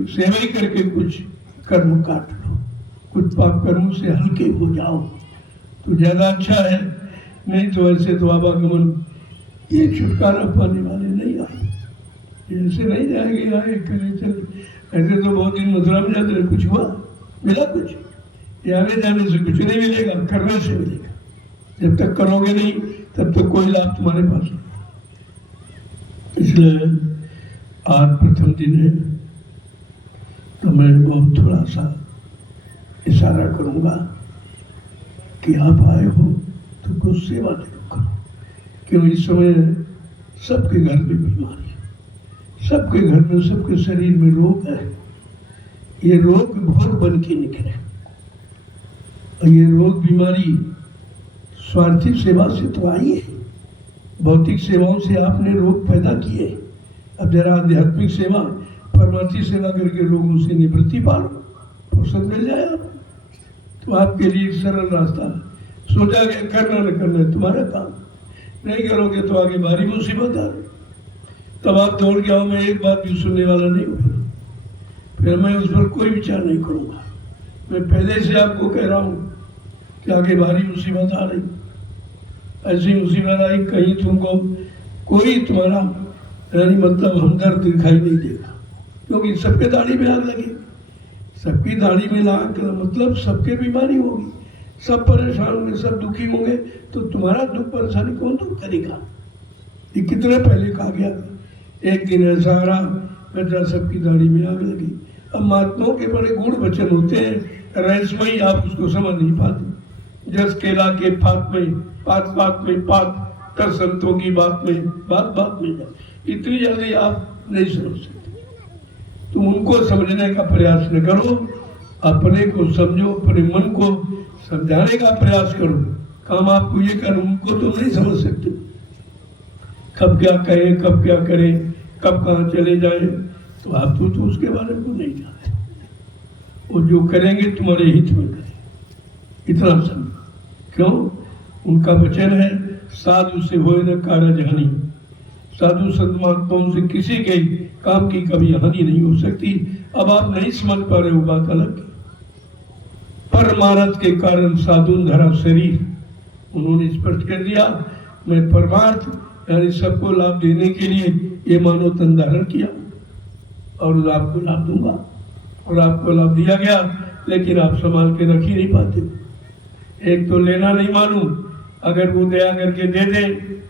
सेवा ही करके कुछ कर्म काट लो, कुछ पाप कर्मों से हल्के हो जाओ तो ज्यादा अच्छा है। नहीं तो ऐसे तो आवागमन ये छुटकारा पाने वाले नहीं आए, ऐसे नहीं जाएंगे आए करे चले। ऐसे तो बहुत दिन मथुरा में जाते रहे, कुछ हुआ मिला कुछ, ये आने जाने से कुछ नहीं मिलेगा, करने से मिलेगा। जब तक करोगे नहीं तब तक कोई लाभ तुम्हारे पास नहीं। इसलिए आज प्रथम दिन है तो मैं बहुत थोड़ा सा इशारा करूंगा कि आप आए हो तो कुछ सेवा जरूर करो, क्यों इस समय सबके घर में बीमारी है, सबके घर में, सबके शरीर में रोग है। ये रोग भोग बन के निकले, और ये रोग बीमारी स्वार्थी सेवा से तो आई है, भौतिक सेवाओं से आपने रोग पैदा किए। अब जरा आध्यात्मिक सेवा परमार्थी सेवा करके लोगों से निवृत्ति पालो, फुर्सत मिल जाए आप। तो आपके लिए एक सरल रास्ता सोचा कि करना न करना तुम्हारा काम, नहीं करोगे तो आगे भारी मुसीबत आ, तब आप दौड़ के आओ, मैं एक बात भी सुनने वाला नहीं हूँ, फिर मैं उस पर कोई विचार नहीं करूँगा। मैं पहले से आपको कह रहा हूँ कि आगे भारी मुसीबत आ रही, ऐसी मुसीबत आई कहीं तुमको कोई तुम्हारा यानी मतलब हमदर्द दिखाई नहीं देगा, क्योंकि सबके दाढ़ी में आग लगी, सबकी दाढ़ी में आग मतलब सबके बीमारी होगी, सब परेशान होंगे, सब दुखी होंगे, तो तुम्हारा दुख परेशानी कौन दूर करेगा। ये कितने पहले कहा गया था, एक दिन ऐसा आ रहा बेटा सबकी दाढ़ी में आग लगी। अब महात्माओं के बड़े गुण वचन होते हैं, रहस्यमयी आप उसको समझ नहीं पाते। जस केला के पात में पात पात में पात कर संतों की बात में बात बात में जा, इतनी जल्दी आप नहीं समझ सकते। तुम उनको समझने का प्रयास न करो, अपने को समझो, अपने मन को समझाने का प्रयास करो। काम आपको ये कर, उनको तो नहीं समझ सकते, कब क्या कहें, कब क्या करें, कब कहाँ चले जाए, तो आप तो उसके बारे में नहीं जानते। वो जो करेंगे तुम्हारे हित में करें, इतना समझो। क्यों? उनका वचन है साधु से होए न कारज हानि। साधु संत महात्माओं से किसी के काम की कभी हानि नहीं हो सकती। अब आप नहीं समझ पा रहे हो, बात अलग है। परमार्थ के कारण साधु धरा शरीर, उन्होंने स्पष्ट कर दिया मैं परमार्थ यानी सबको लाभ देने के लिए ये मानव तन धारण किया और आपको लाभ दूंगा, और आपको लाभ दिया गया लेकिन आप संभाल के रख ही नहीं पाते। एक तो लेना नहीं मालूम, अगर वो दया करके दे दे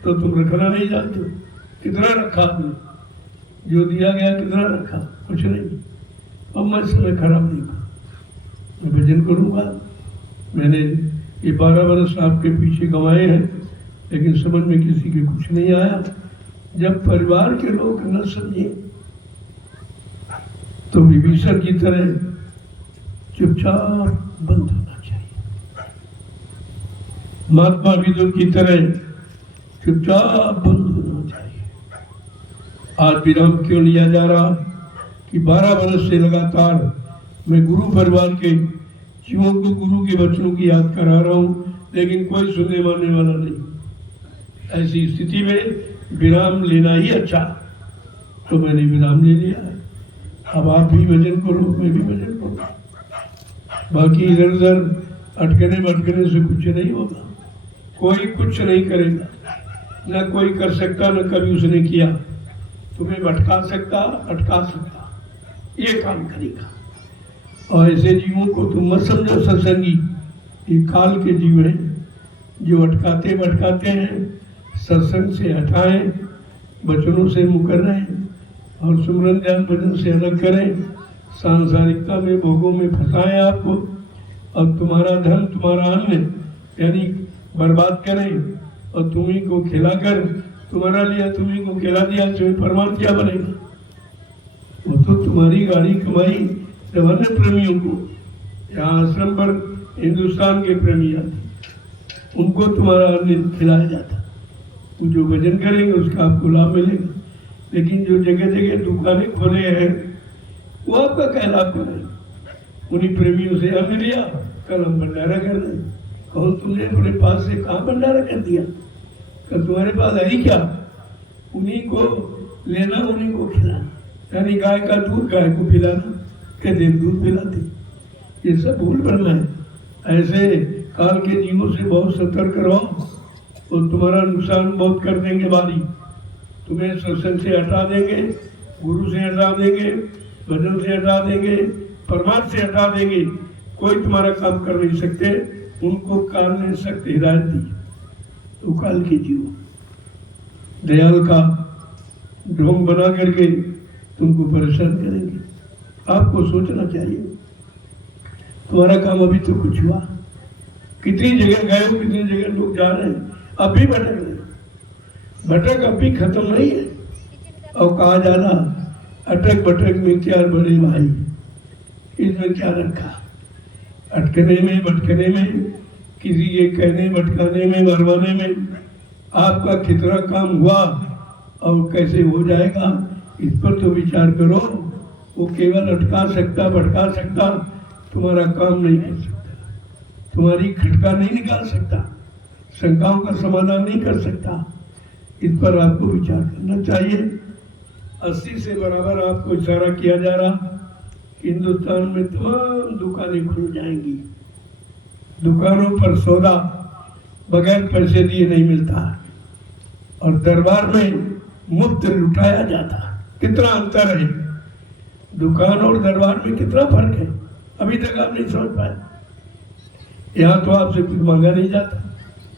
तो तुम रखना नहीं जानते हो। कितना रखा आपने, जो दिया गया कितना रखा, कुछ नहीं। अब मैं समय खराब नहीं करूँ, मैं भजन करूँगा। मैंने ये 12 वर्ष आपके पीछे गंवाए हैं, लेकिन समझ में किसी के कुछ नहीं आया। जब परिवार के लोग न समझे तो विभीषण की तरह चुपचाप बंद होना चाहिए, महात्मा विदुर की तरह चुपचाप बंद होना चाहिए। आज विराम क्यों लिया जा रहा कि 12 वर्ष से लगातार मैं गुरु परिवार के जीवों को गुरु के वचनों की याद करा रहा हूँ, लेकिन कोई सुनने मानने वाला नहीं। ऐसी स्थिति में विराम लेना ही अच्छा, तो मैंने विराम ले लिया है। अब आप भी भजन करो, मैं भी भजन करूँ। बाकी इधर उधर अटकने भटकने से कुछ नहीं होगा, कोई कुछ नहीं करेगा, न कोई कर सकता, न कभी उसने किया। तुम्हें भटका सकता, अटका सकता, ये काम करेगा। और ऐसे जीवों को तुम मत समझो सत्संगी, ये काल के जीव हैं जो अटकाते भटकाते हैं। सत्संग से हटाएं, वचनों से मुकर रहें और सुमरन ध्यान भजन से अलग करें। सांसारिकता में भोगों में फंसाएं आपको, और तुम्हारा धन तुम्हारा अन्न यानी बर्बाद करें, और तुम्ही को खिलाकर तुम्हारा लिया तुम्ही को खिला दिया, तो परमार्थ क्या बनेगा? वो तो तुम्हारी गाड़ी कमाई जब अन्य प्रेमियों को, यहाँ आश्रम पर हिंदुस्तान के प्रेमी आते, उनको तुम्हारा अन्न खिलाया जाता। तो जो भजन करेंगे उसका आपको लाभ मिलेगा। लेकिन जो जगह जगह दुकानें खोले हैं वो आपका क्या लाभ करें? उन्हीं प्रेमियों से अन्न लिया, कल हम भंडारा कर रहे हैं। कहो तुमने अपने पास से कहाँ भंडारा कर दिया? कल तुम्हारे पास है ही क्या? उन्हीं को लेना, उन्हीं को खिलाना, यानी गाय का दूध गाय को पिलाना, कहते दूध पिलाते। ये सब भूल भरना है। ऐसे काल के जीवों से बहुत सतर्क रहो, और तुम्हारा नुकसान बहुत कर देंगे बारी। तुम्हें सत्संग से हटा देंगे, गुरु से हटा देंगे, भजन से हटा देंगे, परमार्थ से हटा देंगे। कोई तुम्हारा काम कर नहीं सकते, उनको काल ने सख्त हिदायत दी। तो काल के जीव दयाल का ढोंग बना करके तुमको परेशान करेंगे। आपको सोचना चाहिए, तुम्हारा काम अभी तो कुछ हुआ। कितनी जगह गए हो, कितनी जगह लोग जा रहे हैं, अब भी भटक रहे। भटक अब भी खत्म नहीं है। और कहा जाना अटक भटक में क्या बड़े भाई, इसमें क्या रखा? अटकने में भटकने में, किसी के कहने भटकाने में, मरवाने में आपका कितना काम हुआ और कैसे हो जाएगा, इस पर तो विचार करो। वो केवल अटका सकता, भटका सकता, तुम्हारा काम नहीं कर सकता, तुम्हारी खटका नहीं निकाल सकता, शंकाओं का समाधान नहीं कर सकता। इस पर आपको विचार करना चाहिए। 80 से बराबर आपको इशारा किया जा रहा, हिंदुस्तान में तमाम दुकानें खुल जाएंगी। दुकानों पर सौदा बगैर पैसे दिए नहीं मिलता, और दरबार में मुफ्त लुटाया जाता। कितना अंतर है, दुकान और दरबार में कितना फर्क है, अभी तक आप नहीं समझ पाए। यहाँ तो आपसे कुछ मांगा नहीं जाता,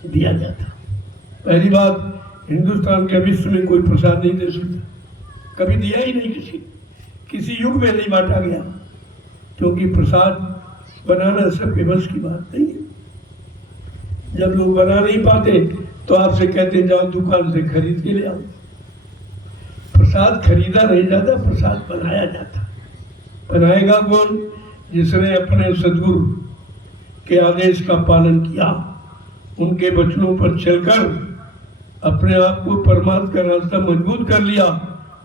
दिया जाता। पहली बात, हिंदुस्तान के विश्व में कोई प्रसाद नहीं दे सकता, कभी दिया ही नहीं, किसी युग में नहीं बांटा गया, क्योंकि प्रसाद बनाना सबके बस की बात नहीं है। जब लोग बना नहीं पाते तो आपसे कहते जाओ दुकान से खरीद के ले आओ। प्रसाद खरीदा नहीं जाता, प्रसाद बनाया जाता। बनाएगा कौन? जिसने अपने सद्गुरु के आदेश का पालन किया, उनके वचनों पर चलकर अपने आप को परमात्मा का रास्ता मजबूत कर लिया।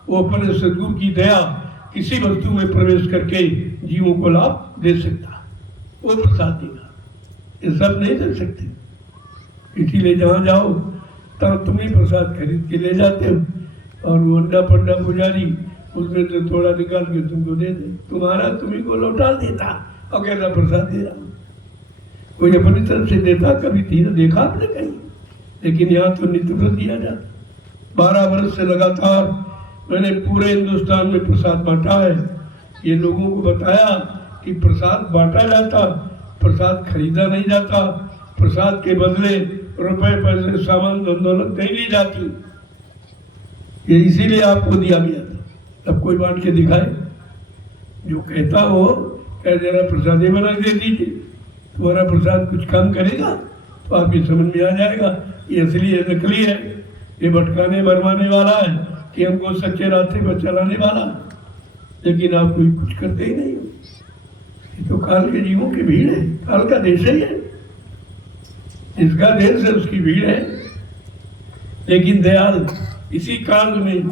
वो अपने सद्गुरु की दया किसी वस्तु में प्रवेश करके जीवों को लाभ दे सकता, वो प्रसाद देगा। ये सब नहीं दे सकते, इसीलिए जहाँ जाओ तब तुम ही प्रसाद खरीद के ले जाते हो, और वो अंडा पंडा पुजारी उसमें तो थोड़ा निकाल के तुमको दे दे, तुम्हारा तुम्ही को लौटा देता और कहता प्रसाद दे रहा हूँ। कोई अपनी तरफ से देता कभी धीरे देखा आपने कहीं? लेकिन यहाँ तो नित्य दिया जाता। 12 वर्ष से लगातार मैंने पूरे हिंदुस्तान में प्रसाद बांटा है। ये लोगों को बताया कि प्रसाद बांटा जाता, प्रसाद खरीदा नहीं जाता, प्रसाद के बदले रुपए पैसे सामान धन दौलत नहीं ली जाती। ये इसीलिए आपको दिया गया था। अब कोई बांट के दिखाए, जो कहता हो कह जरा प्रसाद ही बना दे दीजिए, तुम्हारा प्रसाद कुछ काम करेगा तो आपकी समझ में आ जाएगा ये असली है नकली है, ये भटकाने भरमाने वाला है कि हमको सच्चे रास्ते पर चलाने वाला है। लेकिन आप कोई कुछ करते ही नहीं हो। ये तो काल के जीवों की भीड़ है, काल का देश ही है, जिसका देश है उसकी भीड़ है। लेकिन दयाल इसी काल में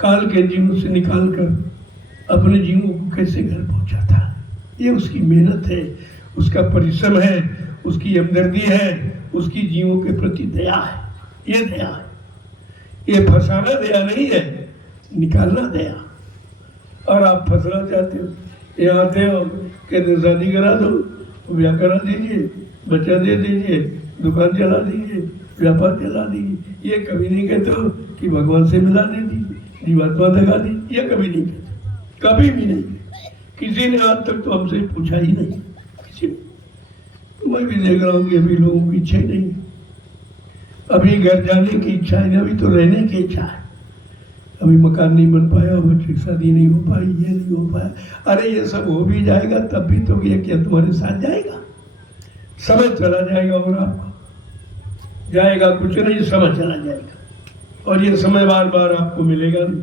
काल के जीवों से निकाल कर अपने जीवों को कैसे घर पहुंचाता है, ये उसकी मेहनत है, उसका परिश्रम है, उसकी हमदर्दी है, उसकी जीवों के प्रति दया है। ये दया है, ये फंसाना दया नहीं है, निकालना दया। और आप फंसना चाहते हो, ये आते हो कहते शादी करा दो, ब्याह करा दीजिए, बच्चा दे दीजिए, दुकान चला दीजिए, व्यापार चला दीजिए। ये कभी नहीं कहते हो कि भगवान से मिला दे दीजिए, जीवात्मा दिखा दी, ये कभी नहीं कहते, कभी भी नहीं। किसी ने आज तक तो हमसे पूछा ही नहीं, किसी ने। मैं भी देख रहा हूँ कि अभी लोगों की इच्छा ही नहीं, अभी घर जाने की इच्छा है, अभी तो रहने की इच्छा है। अभी मकान नहीं बन पाया, बच्चे की शादी नहीं हो पाई, ये नहीं हो पाया। अरे ये सब हो भी जाएगा तब भी तो ये क्या तुम्हारे साथ जाएगा? समय चला जाएगा और आपको जाएगा कुछ नहीं, समय चला जाएगा और ये समय बार बार आपको मिलेगा नहीं।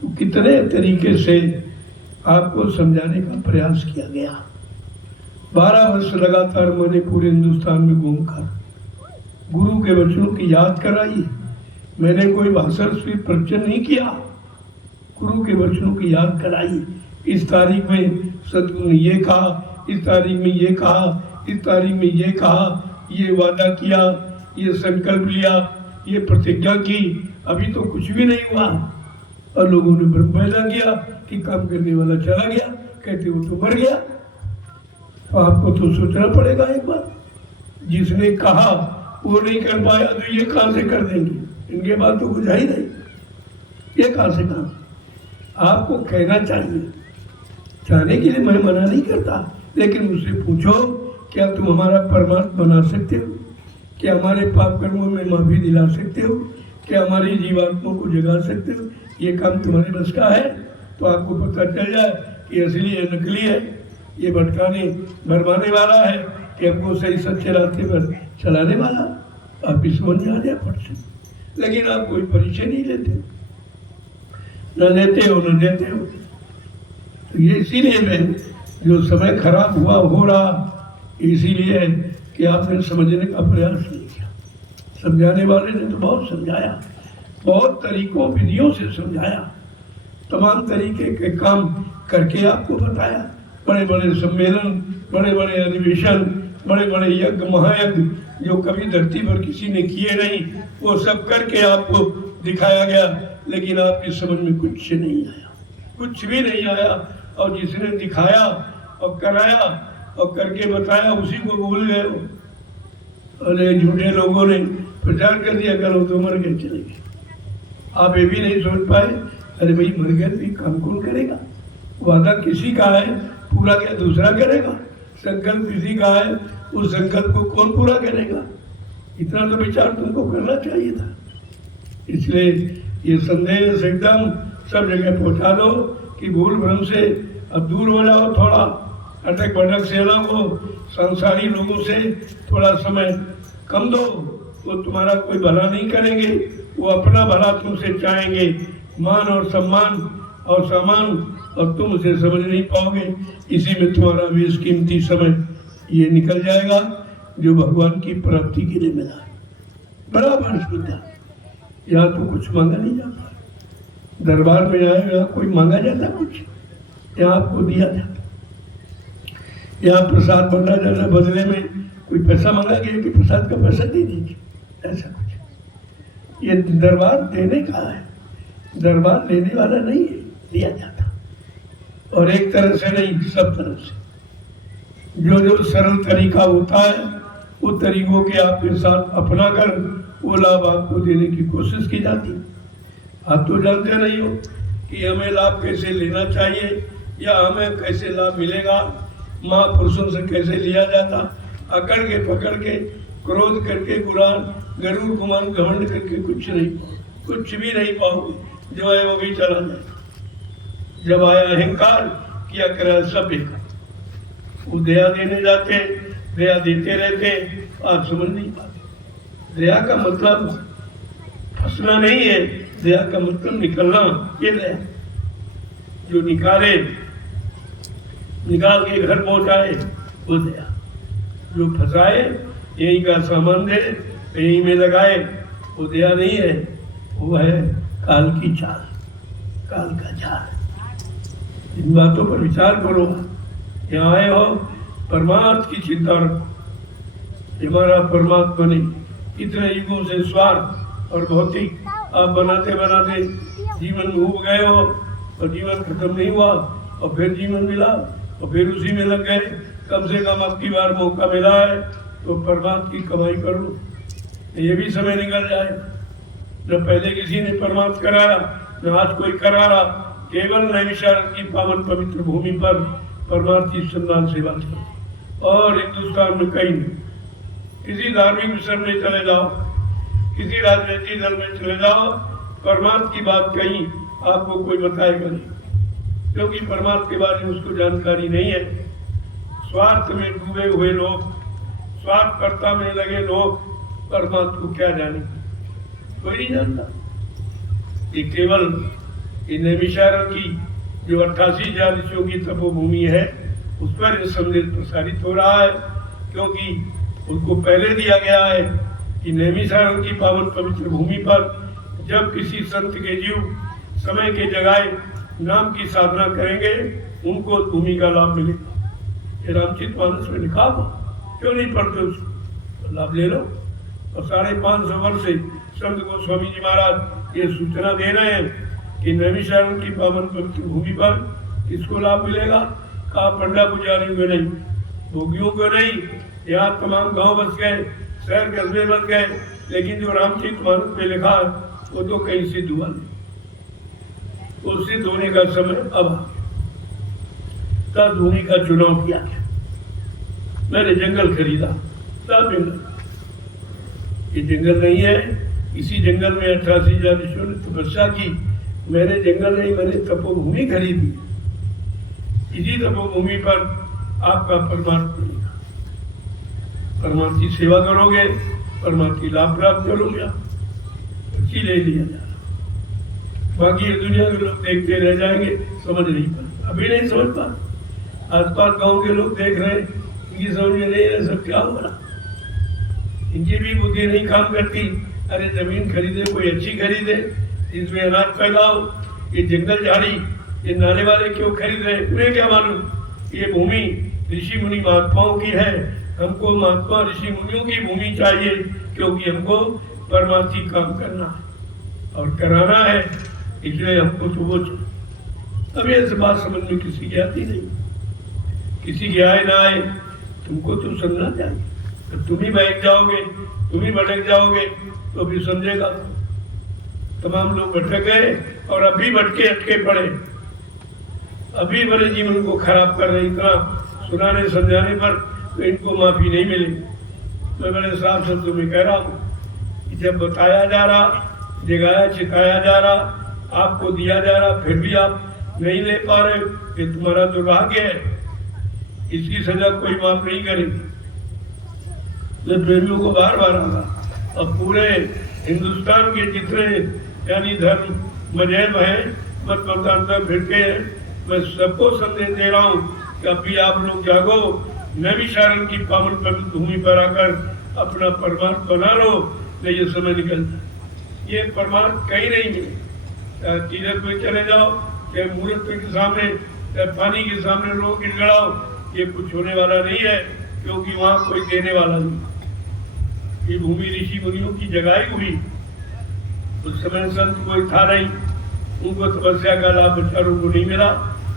तो कितने तरीके से आपको समझाने का प्रयास किया गया। 12 वर्ष लगातार मैंने पूरे हिंदुस्तान में घूमकर गुरु के वचनों की याद कराई। मैंने कोई भाषण स्वीप प्रवचन नहीं किया, गुरु के वचनों की याद कराई। इस तारीख में सदगुरु ने ये कहा, इस तारीख में ये कहा, इस तारीख में ये कहा, ये वादा किया, ये संकल्प लिया, ये प्रतिज्ञा की। अभी तो कुछ भी नहीं हुआ और लोगों ने भ्रम पैदा किया कि काम करने वाला चला गया, कहते वो तो मर गया। तो आपको तो सोचना पड़ेगा एक बार, जिसने कहा वो नहीं कर पाया तो ये कहां से कर देंगे? इनके बाद तो कुछ है ही नहीं, ये कहां से कहां? आपको कहना चाहिए, चाहने के लिए मैं मना नहीं करता, लेकिन मुझसे पूछो क्या तुम हमारा परमात्मा बना सकते हो? क्या हमारे पाप कर्मों में माफी दिला सकते हो? क्या हमारी जीवात्मा को जगा सकते हो? ये काम तुम्हारे बस का है? तो आपको पता चल जाए कि असली है नकली है, ये भटकाने भरमाने वाला है कि हमको सही सच्चे रास्ते पर चलाने वाला। आप इस समझ में आ जाए फट से। लेकिन आप कोई परिचय नहीं लेते, न देते हो न देते हो। तो ये इसीलिए मैं जो समय खराब हुआ हो रहा इसीलिए है कि आपने समझने का प्रयास नहीं किया। समझाने वाले ने तो बहुत समझाया, बहुत तरीकों विधियों से समझाया, तमाम तरीके के काम करके आपको बताया। बड़े बड़े सम्मेलन, बड़े बड़े अधिवेशन, बड़े बड़े यज्ञ महायज्ञ जो कभी धरती पर किसी ने किए नहीं, वो सब करके आपको दिखाया गया। लेकिन आपकी समझ में कुछ नहीं आया, कुछ भी नहीं आया। और जिसने दिखाया और कराया और करके बताया उसी को भूल गए हो। अरे झूठे लोगों ने प्रचार कर दिया, करो तो मर गए चले गए। आप ये भी नहीं सोच पाए, अरे भाई मर गए तो काम कौन करेगा? वादा किसी का है, पूरा क्या दूसरा करेगा? संकल्प किसी का है, उस संकल्प को कौन पूरा करेगा? इतना तो विचार तुमको करना चाहिए था। इसलिए ये संदेश एकदम सब जगह पहुंचा दो कि भूल भ्रम से अब दूर हो जाओ, थोड़ा अटक भटक से अलग हो, संसारी लोगों से थोड़ा समय कम दो। वो तुम्हारा कोई भला नहीं करेंगे, वो अपना भला तुमसे चाहेंगे, मान और सम्मान और सामान, और तुम उसे समझ नहीं पाओगे। इसी में तुम्हारा बेशकीमती समय ये निकल जाएगा जो भगवान की प्राप्ति के लिए मिला है। बराबर सुविधा, यहाँ तो कुछ मांगा नहीं जाता, दरबार में आए यहाँ कोई मांगा जाता कुछ, यहाँ आपको दिया जाता। यहाँ प्रसाद बना जाता, बदले में कोई पैसा मांगा गया कि प्रसाद का पैसा दे दीजिए, ऐसा कुछ। ये दरबार देने का है, दरबार लेने वाला नहीं है, दिया जाता। और एक तरह से नहीं, सब तरह से जो जो सरल तरीका होता है वो तरीकों के आपके साथ अपना कर वो लाभ आपको देने की कोशिश की जाती है। आप तो जानते नहीं हो कि हमें लाभ कैसे लेना चाहिए, या हमें कैसे लाभ मिलेगा, महापुरुषों से कैसे लिया जाता, अकड़ के पकड़ के क्रोध करके गरुड़ गुमान घमंड करके कुछ भी नहीं पाओगे। जो है वो भी चला जाए। जब आया अहंकार, किया करा सब बेकार। वो दया देने जाते, दया देते रहते, आप समझ नहीं पाते। दया का मतलब फंसना नहीं है, दया का मतलब निकलना। ये दया जो निकाल के घर पहुंचाए वो दया। जो फंसाए, यही का सामान दे, यही में लगाए, वो दया नहीं है, वो है काल की चाल, काल का जाल। इन बातों पर विचार करो। यहाँ आए हो, परमार्थ की चिंता रखो। हमारा परमात्मा नहीं। इतने युगों से स्वार्थ और भौतिक आप बनाते बनाते जीवन डूब गए हो, और जीवन खत्म नहीं हुआ, और फिर जीवन मिला और फिर उसी में लग गए। कम से कम अब की बार मौका मिला है तो परमात्मा की कमाई कर लो। ये भी समय निकल जाए। न पहले किसी ने परमात्मा कराया, न आज कोई करा रहा। केवल नैमिषारण्य की पावन पवित्र भूमि पर परमार्थ की संदान सेवा चलो। और हिंदुस्तान में कहीं नहीं। किसी धार्मिक मिशन में चले जाओ, किसी राजनीतिक दल में चले जाओ, परमार्थ की बात कहीं आपको कोई बताएगा नहीं, क्योंकि परमार्थ के बारे में उसको जानकारी नहीं है। स्वार्थ में डूबे हुए लोग, स्वार्थकर्ता में लगे लोग परमात्मा को क्या जाने, कोई नहीं जानता। ये केवल नैमिषारण्य की जो 88,000 ऋषियों की तपोभूमि है, उस पर यह संदेश प्रसारित हो रहा है, क्योंकि उनको पहले दिया गया है कि नैमिषारण्य की पावन पवित्र भूमि पर जब किसी संत के जीव समय के जगाए नाम की साधना करेंगे, उनको भूमि का लाभ मिलेगा। ये रामचरितमानस में लिखा हुआ, क्यों नहीं पढ़ते उसको? तो लाभ ले लो। और 550 वर्ष से संत गोस्वामी जी महाराज ये सूचना दे रहे हैं कि नैमिषारण्य की पावन पवित्र भूमि पर किसको लाभ मिलेगा? कहा पंडा पुजारियों को नहीं, भोगियों को नहीं। यहाँ तमाम गांव बस गए, शहर कस्बे बस गए, लेकिन जो रामचरितमानस में लिखा है वो तो कहीं सिद्ध हुआ नहीं। तो सिद्ध होने का समय अब तब भूमि का चुनाव किया। मैंने जंगल खरीदा, तब जंगल, ये जंगल नहीं है। इसी जंगल में 88,000 ऋषियों ने तपस्या की। मैंने जंगल नहीं, मैंने तपोभूमि खरीदी। इसी तपोभूमि पर आपका परमार्थ मिलेगा। परमार्थ की सेवा करोगे, परमार्थ की लाभ प्राप्त करोगे, इसीलिए लिया जा रहा। बाकी दुनिया के लोग देखते रह जाएंगे, समझ नहीं पाते, अभी नहीं समझ पाते। आसपास गांव के लोग देख रहे हैं, इनकी समझ में नहीं रहे सब क्या हो रहा। इनकी भी बुद्धि नहीं काम करती। अरे जमीन खरीदे, कोई अच्छी खरीदे, इसमें अनाज पैदा हो। ये जंगल झाड़ी, ये नाले वाले क्यों खरीद रहे, उन्हें क्या मालूम? ये भूमि ऋषि मुनि महात्माओं की है। हमको महात्मा ऋषि मुनियों की भूमि चाहिए, क्योंकि हमको परमार्थी काम करना है और कराना है, इसलिए हमको तो वो चाहिए। अब ये बात समझ में किसी की आती नहीं, किसी की आए ना आए, तुमको तो समझना चाहिए। तो तुम ही बैठ जाओगे, तुम ही भटक जाओगे, तो फिर समझेगा। तमाम लोग भटक गए और अभी भटके अटके पड़े, अभी बड़े जीवन को खराब कर रहे। इतना सुनाने समझाने पर तो इनको माफी नहीं मिलेगी। मैं बड़े साफ शब्दों में कह रहा हूँ कि जब बताया जा रहा, जगाया चिताया जा रहा, आपको दिया जा रहा, फिर भी आप नहीं ले पा रहे, ये तुम्हारा दुर्भाग्य है। इसकी सजा कोई माफ नहीं करेगी। मैं प्रेमियों को बार बार आगा, अब पूरे हिंदुस्तान के जितने यानी धर्म मजहब हैं, मत मतांतर फिरके हैं, मैं सबको संदेश दे रहा हूँ कि अभी आप लोग जागो, नैमिषारण्य की पावन पवित्र भूमि पर आकर अपना परमार्थ बना लो, नहीं ये समय निकलता। ये परमार्थ कहीं नहीं मिले। तीरथ में चले जाओ, चाहे मूर्त के सामने, चाहे पानी के सामने रो गिड़गड़ाओ, ये कुछ होने वाला नहीं है, क्योंकि वहाँ कोई देने वाला नहीं। ये भूमि ऋषि मुनियों की जगाई हुई, उस समय संत कोई था नहीं, उनको तपस्या का लाभ बेचारों को नहीं मिला,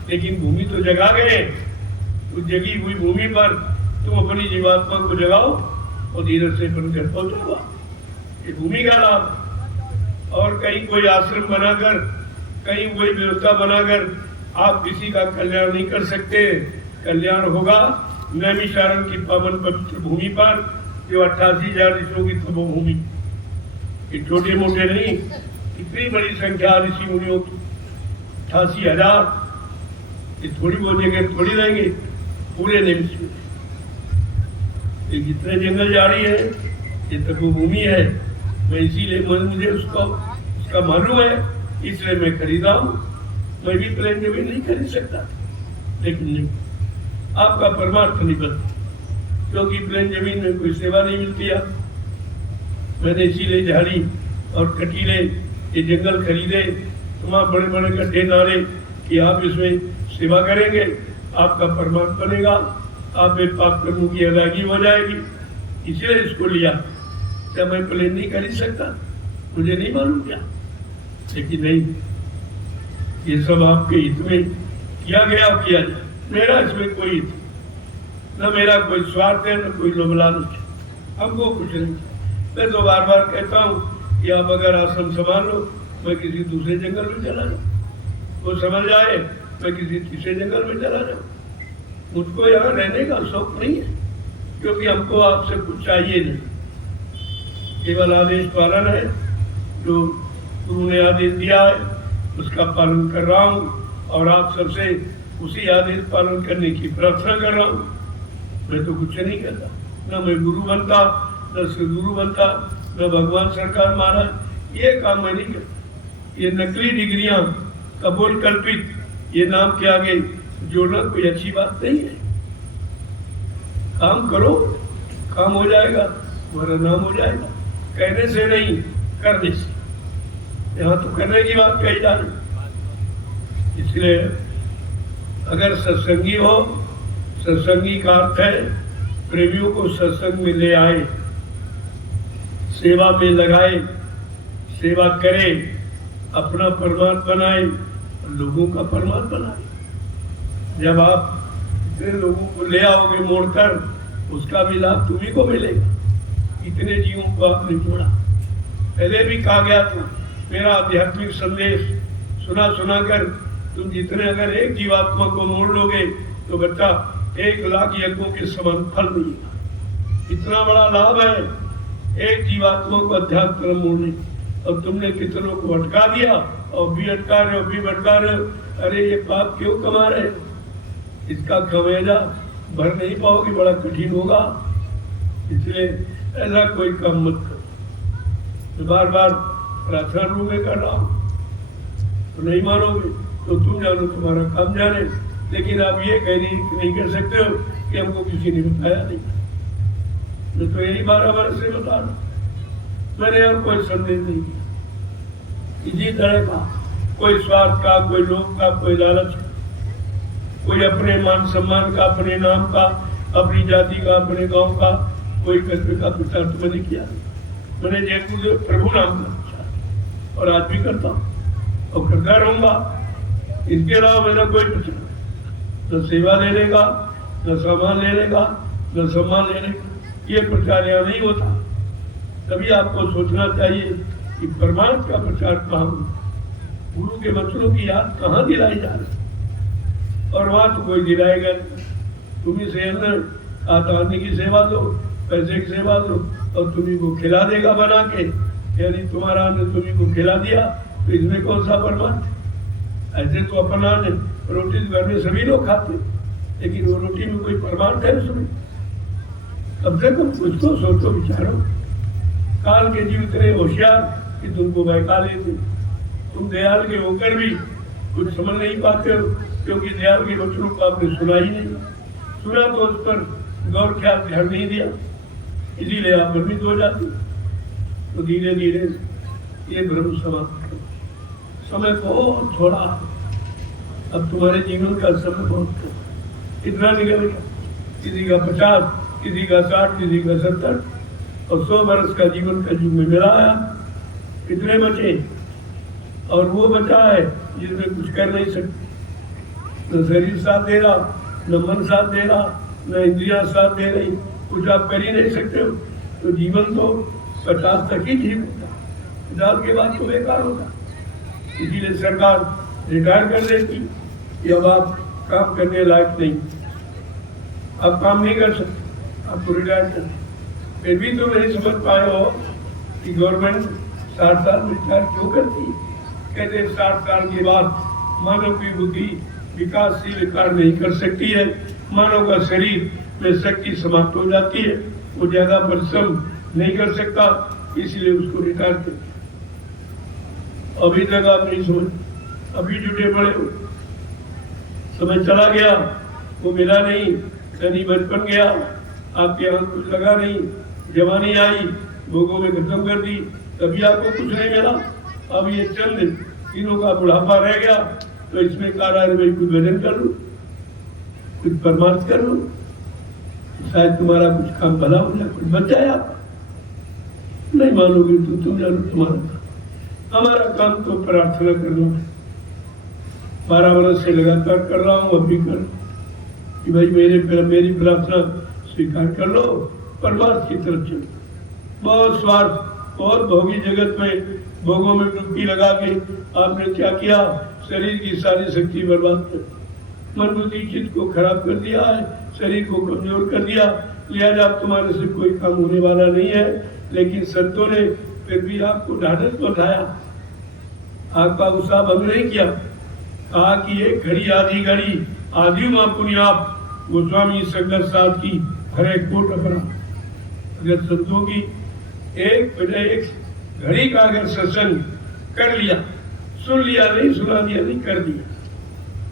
लेकिन भूमि तो जगा गए। उस जगी हुई भूमि पर तुम अपनी जीवात्मा को जगाओ और धीरज से अपन घर पहुंचोगा। ये भूमि का लाभ। और कहीं कोई आश्रम बनाकर, कहीं कोई व्यवस्था बनाकर आप किसी का कल्याण नहीं कर सकते। कल्याण होगा नैमिषारण्य की पावन पवित्र भूमि पर, जो 88,000 ऋषियों की तपोभूमि, ये छोटे मोटे नहीं, इतनी बड़ी संख्या ऋषि मुनियों की 88,000, ये थोड़ी बहुत जगह थोड़ी रहेंगे पूरे निमिष में। ये जितने जंगल जारी है ये तपोभूमि है। मैं इसीलिए मुझे उसका मालूम है, इसलिए मैं खरीदा हूँ। मैं भी प्लेन जमीन नहीं खरीद सकता, लेकिन नहीं, आपका परमार्थ नहीं बनता, क्योंकि प्लेन जमीन में कोई सेवा नहीं मिलती है। मैंने इसीलिए झाड़ी और कटीले ये जंगल खरीदे, तुम्हारे बड़े बड़े गड्ढे नाले कि आप इसमें सेवा करेंगे, आपका परमार्थ बनेगा, आप एक पाप कर्मों की अदायगी हो जाएगी, इसलिए इसको लिया। क्या मैं प्लेन नहीं खरीद सकता? मुझे नहीं मालूम क्या, लेकिन नहीं, ये सब आपके हित में किया गया और किया जाए। मेरा इसमें कोई हित, न मेरा कोई स्वार्थ है, न कोई लोभ लालच, हमको कुछ नहीं। मैं तो बार बार कहता हूँ कि आप अगर आश्रम संभाल लो, मैं किसी दूसरे जंगल में चला जाऊँ, वो समझ जाए मैं किसी तीसरे जंगल में चला जाऊँ। मुझको यहाँ रहने का शौक नहीं है, क्योंकि हमको आपसे कुछ चाहिए नहीं, केवल आदेश पालन है। जो गुरु ने आदेश दिया है उसका पालन कर रहा हूँ, और आप सबसे उसी आदेश पालन करने की प्रार्थना कर रहा हूँ। मैं तो कुछ नहीं करता, न मैं गुरु बनता, न सदगुरु बनता, न भगवान सरकार महाराज, ये काम मैं नहीं करता। ये नकली डिग्रियां, कपोल कल्पित, ये नाम के आगे जोड़ना कोई अच्छी बात नहीं है। काम करो, काम हो जाएगा, तुम्हारा नाम हो जाएगा। कहने से नहीं, करने से। यहाँ तो करने की बात कही जा रही, इसलिए अगर सत्संगी हो, सत्संगी का अर्थ है प्रेमियों को सत्संग में ले आए, सेवा में लगाए, सेवा करे, अपना परमार्थ बनाए, लोगों का परमार्थ बनाए। जब आप इतने लोगों को ले आओगे मोड़कर, उसका भी लाभ तुम्ही को मिलेगा। इतने जीवों को आपने जोड़ा। पहले भी कहा गया था, मेरा आध्यात्मिक संदेश सुना कर तुम जितने अगर एक जीवात्मा को मोड़ लोगे तो बच्चा 1,00,000 यज्ञों के समान फल मिलेगा। इतना बड़ा लाभ है एक जीवात्मा को अध्यात्म मोड़ने। और तुमने कितनों को अटका दिया, और भी अटका रहे हो, भी भटका रहे हो। अरे ये पाप क्यों कमा रहे हो? इसका खमेजा भर नहीं पाओगे, बड़ा कठिन होगा। इसलिए ऐसा कोई काम मत करो। तो बार बार प्रार्थना रूप में कर रहा हूँ, तो नहीं मानोगे तो तुम जानो, तुम्हारा काम जाने। लेकिन आप ये नहीं कर सकते हो कि हमको किसी ने बताया नहीं। मैं तो यही 12 वर्ष से बता रहा हूँ, मैंने और कोई संदेश नहीं दिया इसी तरह का, कोई स्वार्थ का, कोई लोभ का, कोई लालच का, कोई अपने मान सम्मान का, अपने नाम का, अपनी जाति का, अपने गांव का कोई कर्तव्य का प्रचार तो मैंने किया नहीं। मैंने जयपुर प्रभु नाम का प्रचार, और आज भी करता हूँ और करता रहूंगा। इसके अलावा मेरा कोई प्रचार न सेवा लेने का, न सामान लेने का, न सम्मान लेने का, ये प्रचार यहाँ नहीं होता। तभी आपको सोचना चाहिए कि परमार्थ का प्रचार कहाँ, गुरु के वचनों की याद कहाँ दिलाई जा रही, और वहां तो कोई दिलाएगा। तुम्ही से अंदर आदमी की सेवा दो, पैसे की सेवा दो, और तुम्ही को खिला देगा बना के। यानी तुम्हारा अन्न तुम्ही को खिला दिया, तो इसमें कौन सा परमार्थ? ऐसे तो अपना अन्न रोटी घर में सभी लोग खाते, लेकिन वो रोटी में कोई परमार्थ है उसमें? कम से कम कुछ तो सोचो, विचारो। काल के जीव इतने होशियार कि तुमको बहका लेते। तुम दयाल के होकर भी कुछ समझ नहीं पाते हो, क्योंकि दयाल के वचनों को आपने सुना ही नहीं। सुना तो उस पर गौर ख्याल ध्यान नहीं दिया, इसीलिए आप भ्रमित हो जाते। तो धीरे धीरे ये भ्रम समाप्त करो। समय बहुत थोड़ा, अब तुम्हारे जीवन का समय बहुत कितना निकलेगा? किसी का 50, किसी का 60, किसी का 70, और 100 वर्ष का जीवन का युग में मिला है। कितने बचे? और वो बचा है जिसमें कुछ कर नहीं सकते। न शरीर साथ दे रहा, न मन साथ दे रहा, न इंद्रिया साथ दे रही, कुछ आप कर ही नहीं सकते हो। तो जीवन तो 50 तक ही ठीक होता, 50 के बाद तो बेकार होता। इसीलिए सरकार रिटायर कर देती, कि अब आप काम करने लायक नहीं, आप काम नहीं कर सकते, आपको रिटायर कर। फिर भी तो नहीं समझ पाए हो कि गवर्नमेंट 60 साल में रिटायर क्यों करती है। कहते 60 साल के बाद मानव की बुद्धि विकासशील कार्य नहीं कर सकती है, मानव का शरीर में शक्ति समाप्त हो जाती है, वो ज्यादा परिश्रम नहीं कर सकता, इसलिए उसको रिटायर कर दिया। अभी तक आप नहीं समझ, अभी जुटे पड़े हो। समय चला गया, वो मिला नहीं, कहीं बचपन गया, आपके यहाँ कुछ लगा नहीं, जवानी आई, भोगों में खत्म कर दी, तभी आपको कुछ नहीं मिला। अब ये चंद दिनों का बुढ़ापा रह गया, तो इसमें कहा भाई कुछ भजन कर लो, कुछ परमार्थ कर लो, शायद तुम्हारा कुछ काम भला हो जाए, कुछ बच जाए। आप नहीं मानोगे तो तुम जानो तुम्हारा काम। हमारा काम तो प्रार्थना करना है, 12 वर्ष से लगातार कर रहा हूँ, अभी कर कि भाई मेरी प्रार्थना स्वीकार कर लो, परमार्थ की तरफ चलो। बहुत स्वार्थ, बहुत भोगी जगत में भोगों में डुबकी लगा के आपने क्या किया, शरीर की सारी शक्ति बर्बाद कर, मन बुद्धि चित्त को खराब कर दिया है, शरीर को कमजोर कर दिया, लिहाजा अब तुम्हारे से कोई काम होने वाला नहीं है। लेकिन संतों ने फिर भी आपको ढाढ़स बंधाया, आपका उत्साह भंग नहीं किया, कहा कि एक घड़ी आधी घड़ी आदि मां पुण्य आप गोस्वामी संगत साथ की हरे कोट अपना। अगर संतों की एक घड़ी का अगर सत्संग कर लिया, सुन लिया नहीं, सुना दिया नहीं, कर दिया,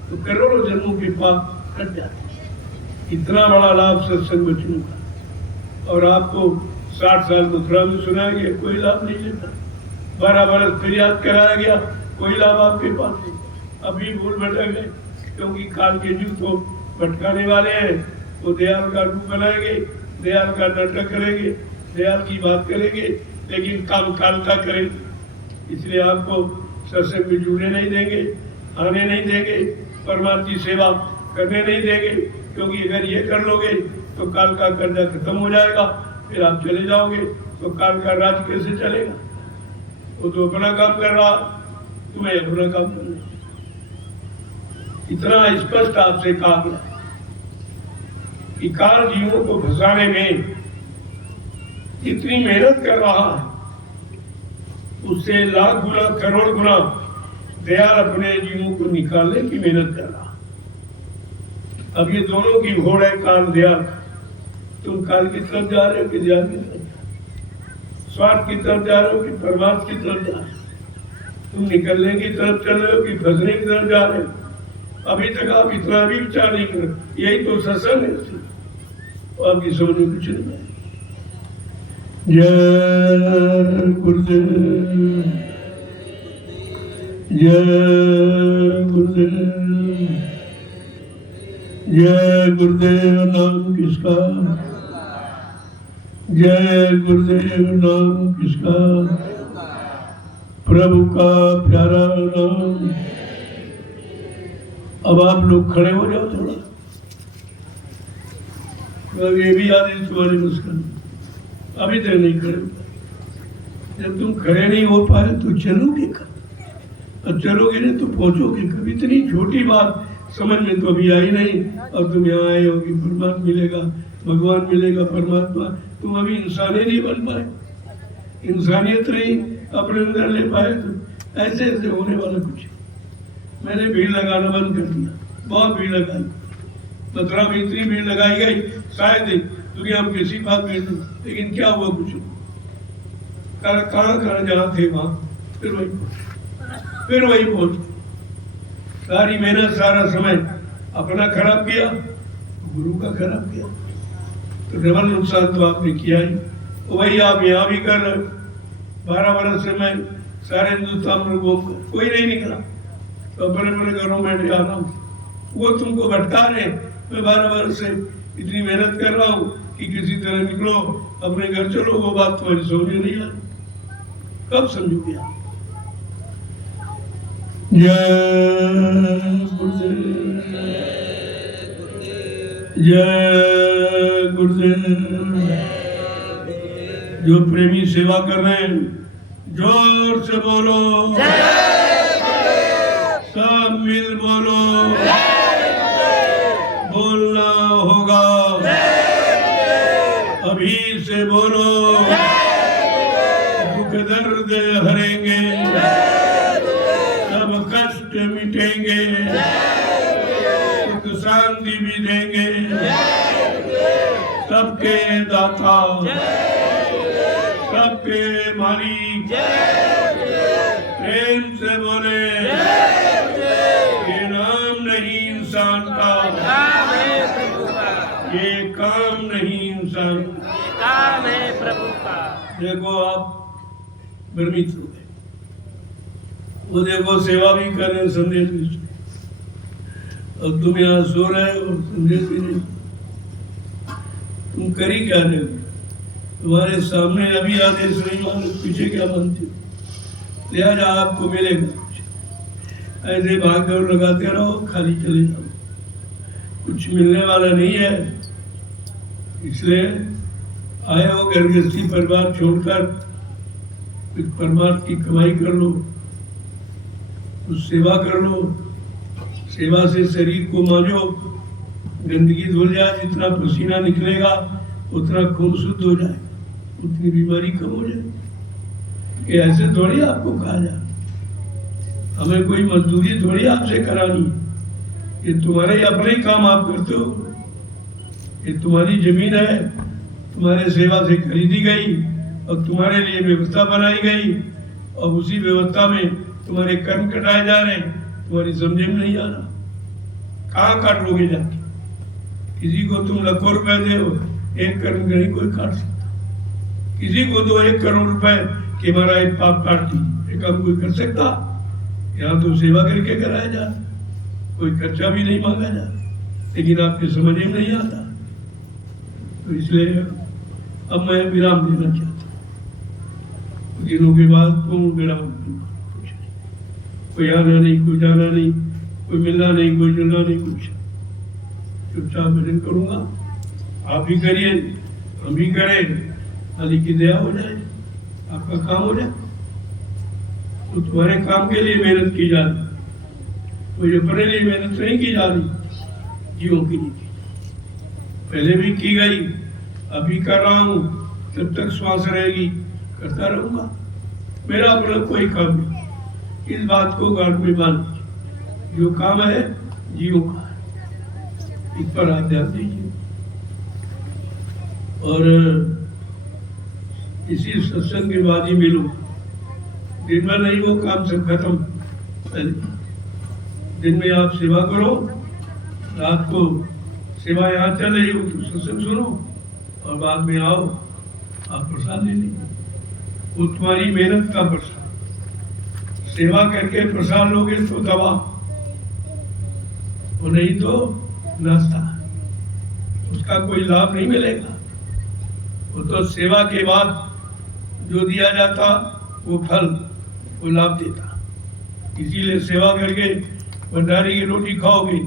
तो करोड़ों जन्मों के पाप कट जाते। इतना बड़ा लाभ सत्संग वचनों का। और आपको 60 साल मथुरा में सुनाया गया, कोई लाभ नहीं लेता। 12 वर्ष फिर याद कराया गया, कोई लाभ आपके पास नहीं। अभी भूल भटक गए, क्योंकि काल के युग को भटकाने वाले हैं, वो दयाल का रूप बनाएंगे, दयाल का नाटक करेंगे, दयाल की बात करेंगे, लेकिन काम काल का करेंगे। इसलिए आपको सत्संग में जुड़ने नहीं देंगे, आने नहीं देंगे, परमात्मा की सेवा करने नहीं देंगे, क्योंकि अगर ये कर लोगे तो काल का कर्जा खत्म हो जाएगा, फिर आप चले जाओगे, तो काल का राज कैसे चलेगा। वो तो अपना काम कर रहा, तुम्हें अपना काम करना। इतना स्पष्ट आपसे कहा गया कि काल जीवों को फंसाने में इतनी मेहनत कर रहा है, उससे लाख गुना करोड़ गुना दयाल अपने जीवों को निकालने की मेहनत कर रहा। अब ये दोनों की घोड़ है, काल दयाल। तुम काल की तरफ जा रहे हो कि दयाल की तरफ, स्वार्थ की तरफ जा रहे हो कि परमार्थ की तरफ जा रहे हो, तुम निकलने की तरफ चल रहे हो कि फंसने की तरफ जा रहे हो। अभी तक आप इतना भी विचार नहीं कर, यही तो सत्संग है, आपकी समझ में कुछ नहीं है। जय गुरुदेव, जय गुरुदेव, जय गुरुदेव नाम किसका, जय गुरुदेव नाम किसका, प्रभु का प्यारा नाम। अब आप लोग खड़े हो जाओ थोड़ा, ये भी आदेश तुम्हारी मुस्कान, अभी तक नहीं खड़े। जब तुम खड़े नहीं हो पाए तो चलोगे कब, अब चलोगे नहीं तो पहुंचोगे कब। इतनी छोटी बात समझ में तो अभी आई नहीं, और तुम यहाँ आए हो कि परमात्मा मिलेगा, भगवान मिलेगा, परमात्मा। तुम अभी इंसानियत नहीं बन पाए, इंसानियत नहीं अपने अंदर ले पाए, तो ऐसे ऐसे होने वाला कुछ। मैंने भीड़ लगाना बंद कर दिया, बहुत भीड़ लगाई, मथुरा में इतनी भीड़ लगाई गई, शायद दुनिया में किसी बात में, लेकिन क्या हुआ कुछ। कहाँ जहाँ थे वहाँ फिर वही पहुंच। सारी मेहनत, सारा समय अपना खराब किया, गुरु का खराब किया, तो डबल नुकसान तो आपने किया ही। वही आप यहाँ भी कर रहे हो। 12 वर्ष से मैं सारे हिंदुस्तान में घूम, कोई नहीं निकला, तो अपने अपने घरों में जा रहा हूँ। वो तुमको भटका रहे। मैं 12 वर्ष से इतनी मेहनत कर रहा हूँ कि किसी तरह निकलो, अपने घर चलो, वो बात तुम्हारी समझ में नहीं आई। कब समझोगे आप। जय गुरुदेव, जय गुरुदेव। जो प्रेमी सेवा कर रहे हैं, जोर से बोलो। सब मिल बोलो, बोलना होगा, अभी से बोलो, दुख दर्द हरेंगे, सब कष्ट मिटेंगे, सुख शांति भी देंगे, सबके दाता, सबके मालिक, प्रेम से बोले, ये नाम नहीं इंसान का, ये काम नहीं इंसान का, काम है प्रभु का। देखो आप भ्रमित हो गए, वो देखो सेवा भी कर रहे, संदेश भी सुन, और तुम यहाँ सो रहे हो और संदेश भी नहीं, तुम करी क्या रहे हो? तुम्हारे सामने अभी आदेश नहीं मानो, पीछे क्या मानते हो? लिहाजा आपको मिलेगा कुछ, ऐसे भाग दौड़ लगाते रहो, खाली चले जाओ, कुछ मिलने वाला नहीं है। इसलिए आए हो घर गृहस्थी परिवार छोड़कर कुछ परमार्थ की कमाई कर लो, कुछ सेवा कर लो, सेवा से शरीर को मांझो, गंदगी धुल जाए, जितना पसीना निकलेगा उतना खून शुद्ध हो जाए, उतनी बीमारी कम हो जाए। ये ऐसे थोड़ी आपको कहा जाए, हमें कोई मजदूरी थोड़ी आपसे करानी, ये तुम्हारे अपने ही काम आप करते हो, ये तुम्हारी जमीन है, तुम्हारे सेवा से खरीदी गई और तुम्हारे लिए व्यवस्था बनाई गई, और उसी व्यवस्था में तुम्हारे कर्म कटाए जा रहे हैं, तुम्हारी समझ में नहीं आ रहा, कहाँ काट लोगे जाके? किसी को तुम लाखों रुपए दे, एक कर्म नहीं कोई काट सकता, किसी को दो 1 करोड़ रुपए कि हमारा एक पाप काट दी, ये काम कोई कर सकता? यहाँ तो सेवा करके कराया जा, कोई खर्चा भी नहीं मांगा जा, लेकिन आपके समझ में नहीं आता। तो इसलिए अब मैं विराम देना चाहता हूँ, दिनों के बाद पूर्ण विराम दूंगा, कुछ नहीं, कोई आना नहीं, कोई जाना नहीं, कोई मिलना नहीं, कोई जुलना नहीं, कुछ चुपचाप भजन करूंगा, आप भी करिए, हम भी करें, मालिक की दया हो जाए, आपका काम हो जाए। तो तुम्हारे काम के लिए मेहनत की जा रही, कोई अपने लिए मेहनत नहीं की जा रही, जीवों की नहीं की, पहले भी की गई, अभी कर रहा हूँ, जब तक श्वास रहेगी करता रहूंगा, मेरा अपना कोई काम नहीं। इस बात को गांठ में मान लीजिए, जो काम है जीवों का है, इस पर आप ध्यान दीजिए। और इसी सत्संग के बाद ही मिलो, दिन में नहीं, वो काम सब खत्म, दिन में आप सेवा करो, रात को सेवा यहाँ चल रही हो तो सत्संग सुनो, और बाद में आओ आप प्रसाद ले लीजिए, वो तुम्हारी मेहनत का प्रसाद। सेवा करके प्रसाद लोगे तो दवा, वो नहीं तो नाश्ता, उसका कोई लाभ नहीं मिलेगा। वो तो सेवा के बाद जो दिया जाता वो फल, वो लाभ देता। इसीलिए सेवा करके भंडारी की रोटी खाओगे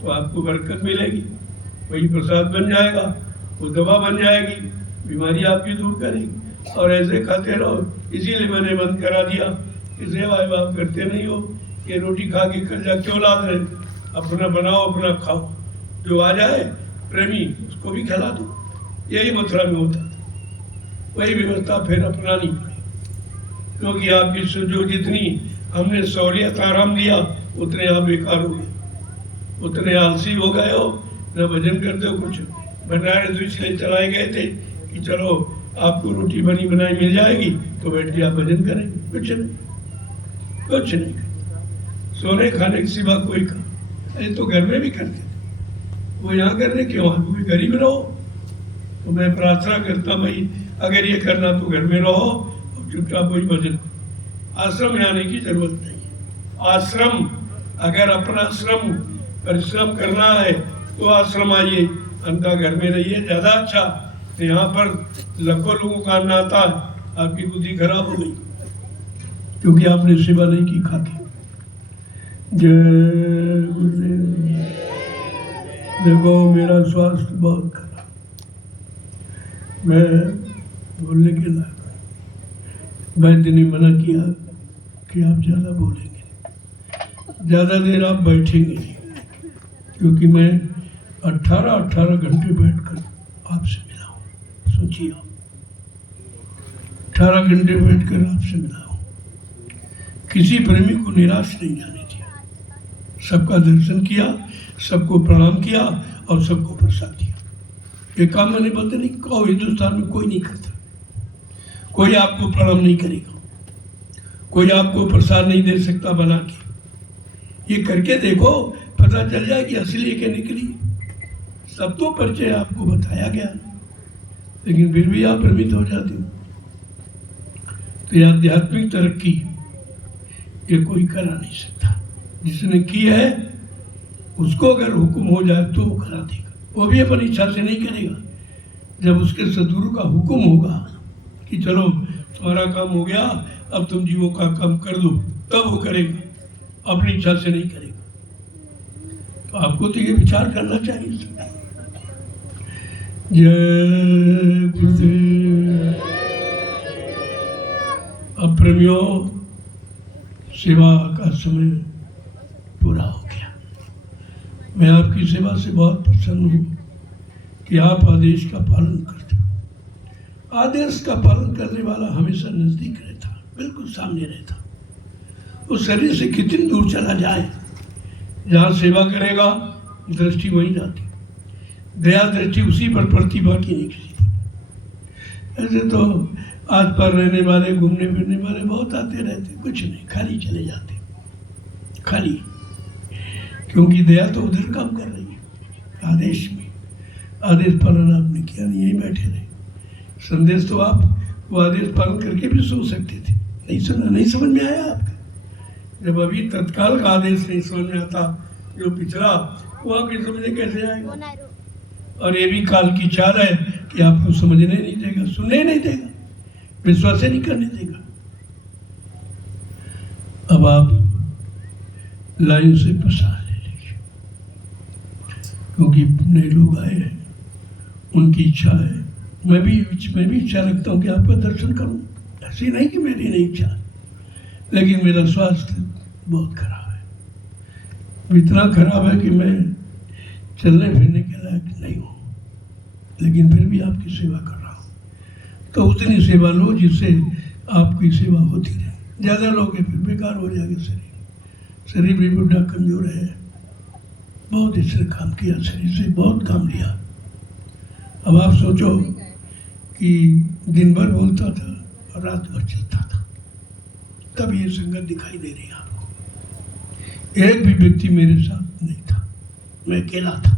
तो आपको बरकत मिलेगी, वही प्रसाद बन जाएगा, वो दवा बन जाएगी, बीमारी आपकी दूर करेगी। और ऐसे खाते रहो, इसीलिए मैंने बंद करा दिया कि सेवा आप करते नहीं हो, ये रोटी खा के कर्जा क्यों लाद रहे? अपना बनाओ, अपना खाओ, जो आ जाए प्रेमी उसको भी खिला दो, यही मथुरा में होता। वही व्यवस्था फिर अपनानी पड़ेगी, क्योंकि आपकी जो जितनी हमने सहूलियत आराम दिया उतने आप बेकार हो गए, उतने आलसी हो गए हो, न भजन करते हो। कुछ भंडारे तो इसलिए चलाए गए थे कि चलो आपको रोटी बनी बनाई मिल जाएगी तो बैठ के आप भजन करेंगे, कुछ नहीं, कुछ नहीं, सोने खाने के सिवा कोई काम। ऐसे तो घर में भी करते थे, वो यहाँ करने क्यों? आप भी गरीब रहो। तो मैं प्रार्थना करता भाई अगर ये करना तो घर में रहो और चुपचाप कोई भजन। आश्रम में आने की जरूरत नहीं है। आश्रम अगर अपना श्रम परिश्रम करना है तो आश्रम आइए, अंधा घर में रहिए, ज्यादा अच्छा। यहाँ पर लाखों लोगों का अन्न आता है, आपकी बुद्धि खराब हो गई क्योंकि आपने सेवा नहीं की खा के। जय गुरुदेव। देखो मेरा स्वास्थ्य बहुत खराब, मैं बोलने के लायक, वैद्य ने मना किया कि आप ज्यादा बोलेंगे, ज़्यादा देर आप बैठेंगे नहीं, क्योंकि मैं 18 घंटे बैठकर आपसे मिला हूँ। सोचिए, 18 घंटे बैठकर आपसे मिला हूँ। किसी प्रेमी को निराश नहीं जाने दिया, सबका दर्शन किया, सबको प्रणाम किया और सबको प्रसाद दिया। ये काम मैंने पता नहीं कहो, हिंदुस्तान में कोई नहीं करता। कोई आपको प्रणाम नहीं करेगा, कोई आपको प्रसाद नहीं दे सकता बना के। ये करके देखो, पता चल जाए कि असली के निकली। सब तो परिचय आपको बताया गया, लेकिन फिर भी आप भ्रमित हो जाते हो। तो ये आध्यात्मिक तरक्की ये कोई करा नहीं सकता। जिसने की है उसको अगर हुक्म हो जाए तो वो करा देगा। वो भी अपनी इच्छा से नहीं करेगा। जब उसके सदगुरु का हुक्म होगा कि चलो तुम्हारा काम हो गया, अब तुम जीवों का काम कर लो, तब वो करेगा, अपनी इच्छा से नहीं करेगा। तो आपको तो ये विचार करना चाहिए। जय गुरुदेव। अब प्रेमियों, सेवा का समय पूरा हो गया। मैं आपकी सेवा से बहुत प्रसन्न हूँ कि आप आदेश का पालन करते हो। आदेश का पालन करने वाला हमेशा नजदीक रहता, बिल्कुल सामने रहता। वो शरीर से कितनी दूर चला जाए, जहाँ सेवा करेगा दृष्टि वहीं जाती, दया दृष्टि उसी पर पड़ती, बाकी नहीं किसी पर। ऐसे तो आस पास रहने वाले, घूमने फिरने वाले बहुत आते रहते, कुछ नहीं, खाली चले जाते, खाली। क्योंकि दया तो उधर काम कर रही है, आदेश में। आदेश पालन आपने किया नहीं, यहीं बैठे रहे। संदेश तो आप वो आदेश पालन करके भी सुन सकते थे, नहीं सुना, नहीं समझ में आया आपका। जब अभी तत्काल का आदेश नहीं समझ में आता, जो पिछड़ा वो आपके समझने कैसे आएगा। और ये भी काल की चाल है कि आपको समझने नहीं देगा, सुनने नहीं देगा, विश्वास नहीं करने देगा। अब आप लाइन से प्रसाद ले लीजिए, क्योंकि नए लोग आए हैं, उनकी इच्छा है। मैं भी इच्छा रखता हूँ कि आपका दर्शन करूं। ऐसी नहीं कि मेरी नहीं इच्छा, लेकिन मेरा स्वास्थ्य बहुत खराब है। इतना खराब है कि मैं चलने फिरने के लायक नहीं हूँ, लेकिन फिर भी आपकी सेवा कर रहा हूँ। तो उतनी सेवा लो जिससे आपकी सेवा होती रहे। ज़्यादा लोगे फिर बेकार हो जाएगा शरीर भी बुढ़ा कमजोर है। बहुत इससे काम किया, शरीर से बहुत काम लिया। अब आप सोचो कि दिन भर बोलता था और रात भर चलता था, तब ये संगत दिखाई दे रही है आपको। एक भी व्यक्ति मेरे साथ नहीं था, मैं अकेला था।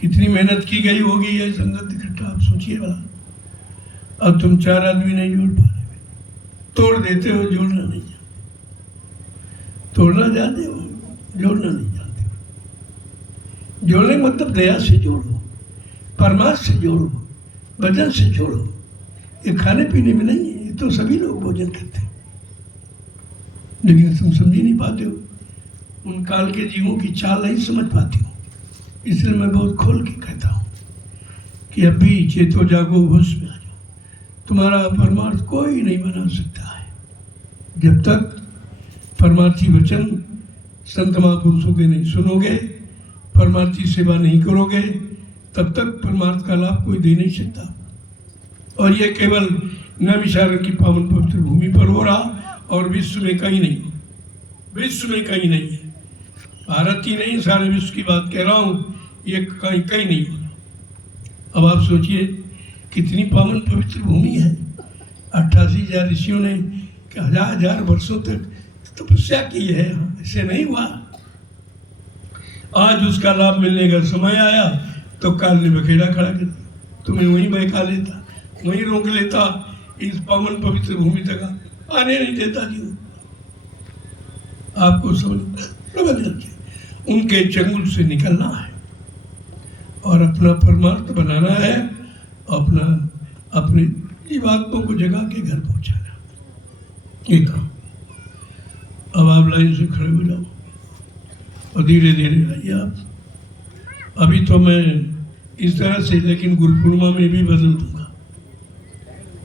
कितनी मेहनत की गई होगी ये संगत इकट्ठा, आप सोचिए भला। अब तुम 4 आदमी नहीं जोड़ पा रहे, तोड़ देते हो, जोड़ना नहीं जानते। तोड़ना जानते हो, जोड़ना नहीं जानते। जोड़ने मतलब दया से जोड़ो, परमार्थ से जोड़ो, भजन से जोड़ो। ये खाने पीने में नहीं है, ये तो सभी लोग भोजन करते हैं, लेकिन तुम समझ नहीं पाते हो। उन काल के जीवों की चाल नहीं समझ पाती हो। इसलिए मैं बहुत खोल के कहता हूँ कि अभी चेतो जागो, होश में आ जाओ। तुम्हारा परमार्थ कोई नहीं बना सकता है। जब तक परमार्थी वचन संत महापुरुषों के नहीं सुनोगे, परमार्थी सेवा नहीं करोगे, तब तक परमार्थ का लाभ कोई दे नहीं सकता। और ये केवल नैमिषारण्य की पावन पवित्र भूमि पर हो रहा, और विश्व में कहीं नहीं, विश्व में कहीं नहीं है। भारत ही नहीं, सारे विश्व की बात कह रहा हूँ, ये कहीं कहीं नहीं हो रहा। अब आप सोचिए कितनी पावन पवित्र भूमि है। 88,000 ऋषियों ने 1000 वर्षों तक तपस्या की है, ऐसे नहीं हुआ। आज उसका लाभ मिलने का समय आया तो काल ने बखेड़ा खड़ा कर दिया, तुम्हें वहीं बहका लेता, वहीं रोक लेता, इस पावन पवित्र भूमि तक आने नहीं देता। क्यों? आपको समझ रखिए, उनके चंगुल से निकलना है और अपना परमार्थ बनाना है, अपने जीवात्मा को जगा के घर पहुंचाना, ये काम। अब आप लाइन से खड़े हो जाओ और धीरे धीरे आइए आप। अभी तो मैं इस तरह से, लेकिन गुरु पूर्णिमा में भी बदल दूंगा।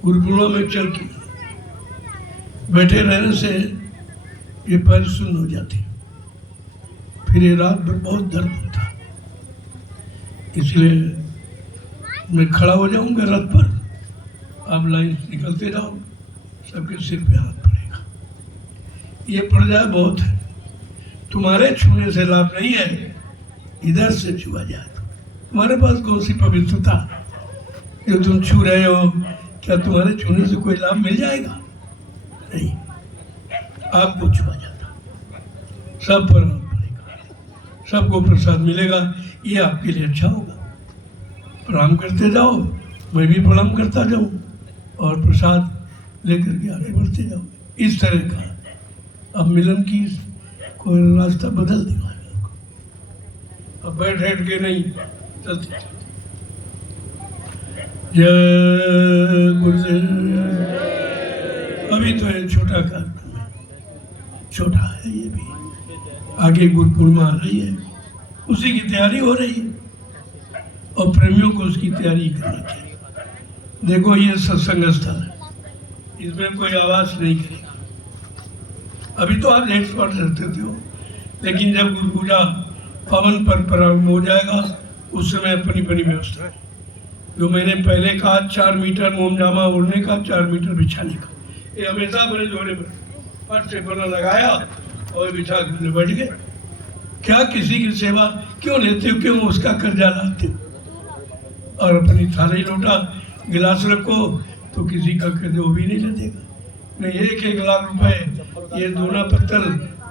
गुरु पूर्णिमा में चल के बैठे रहने से ये पैर सुन्न हो जाते, फिर ये रात भर बहुत दर्द होता। इसलिए मैं खड़ा हो जाऊंगा रथ पर, आप लाइन से निकलते जाओ, सबके सिर पे हाथ पड़ेगा। ये पर्याय बहुत है, तुम्हारे छूने से लाभ नहीं है, इधर से छुआ जाए तो तुम्हारे पास कौन सी पवित्रता जो तुम छू रहे हो? क्या तुम्हारे छूने से कोई लाभ मिल जाएगा? नहीं, आपको छुआ जाता, सब पर हाथ पड़ेगा, सबको प्रसाद मिलेगा। ये आपके लिए अच्छा होगा। प्रणाम करते जाओ, मैं भी प्रणाम करता जाऊं और प्रसाद लेकर के आगे बढ़ते जाओ। इस तरह का अब मिलन की कोई रास्ता बदल देगा। अब बैठ के नहीं, चलते जय गुरुदेव। अभी तो ये छोटा कार्यक्रम है, छोटा है ये भी, आगे गुरु पूर्णिमा आ रही है, उसी की तैयारी हो रही है और प्रेमियों को उसकी तैयारी करनी चाहिए। देखो ये सत्संग स्थल है, इसमें कोई आवाज नहीं करेगा। अभी तो आप एक स्पॉट रहते थे हो, लेकिन जब गुरु पूजा पावन पर प्रारंभ हो जाएगा उस समय अपनी बड़ी व्यवस्था है। जो मैंने पहले कहा 4 मीटर मोमजामा उड़ने का, 4 मीटर बिछाने का, ये हमेशा बड़े जोड़े पर फट से बना लगाया और बिछा कर बैठ गए। क्या किसी की सेवा क्यों लेते हो? क्यों उसका कर्जा लाते हो? और अपनी थाली लोटा गिलास रखो तो किसी का कर्जा वो भी नहीं लगेगा। नहीं, 1-1 लाख रुपए ये दोना पत्तल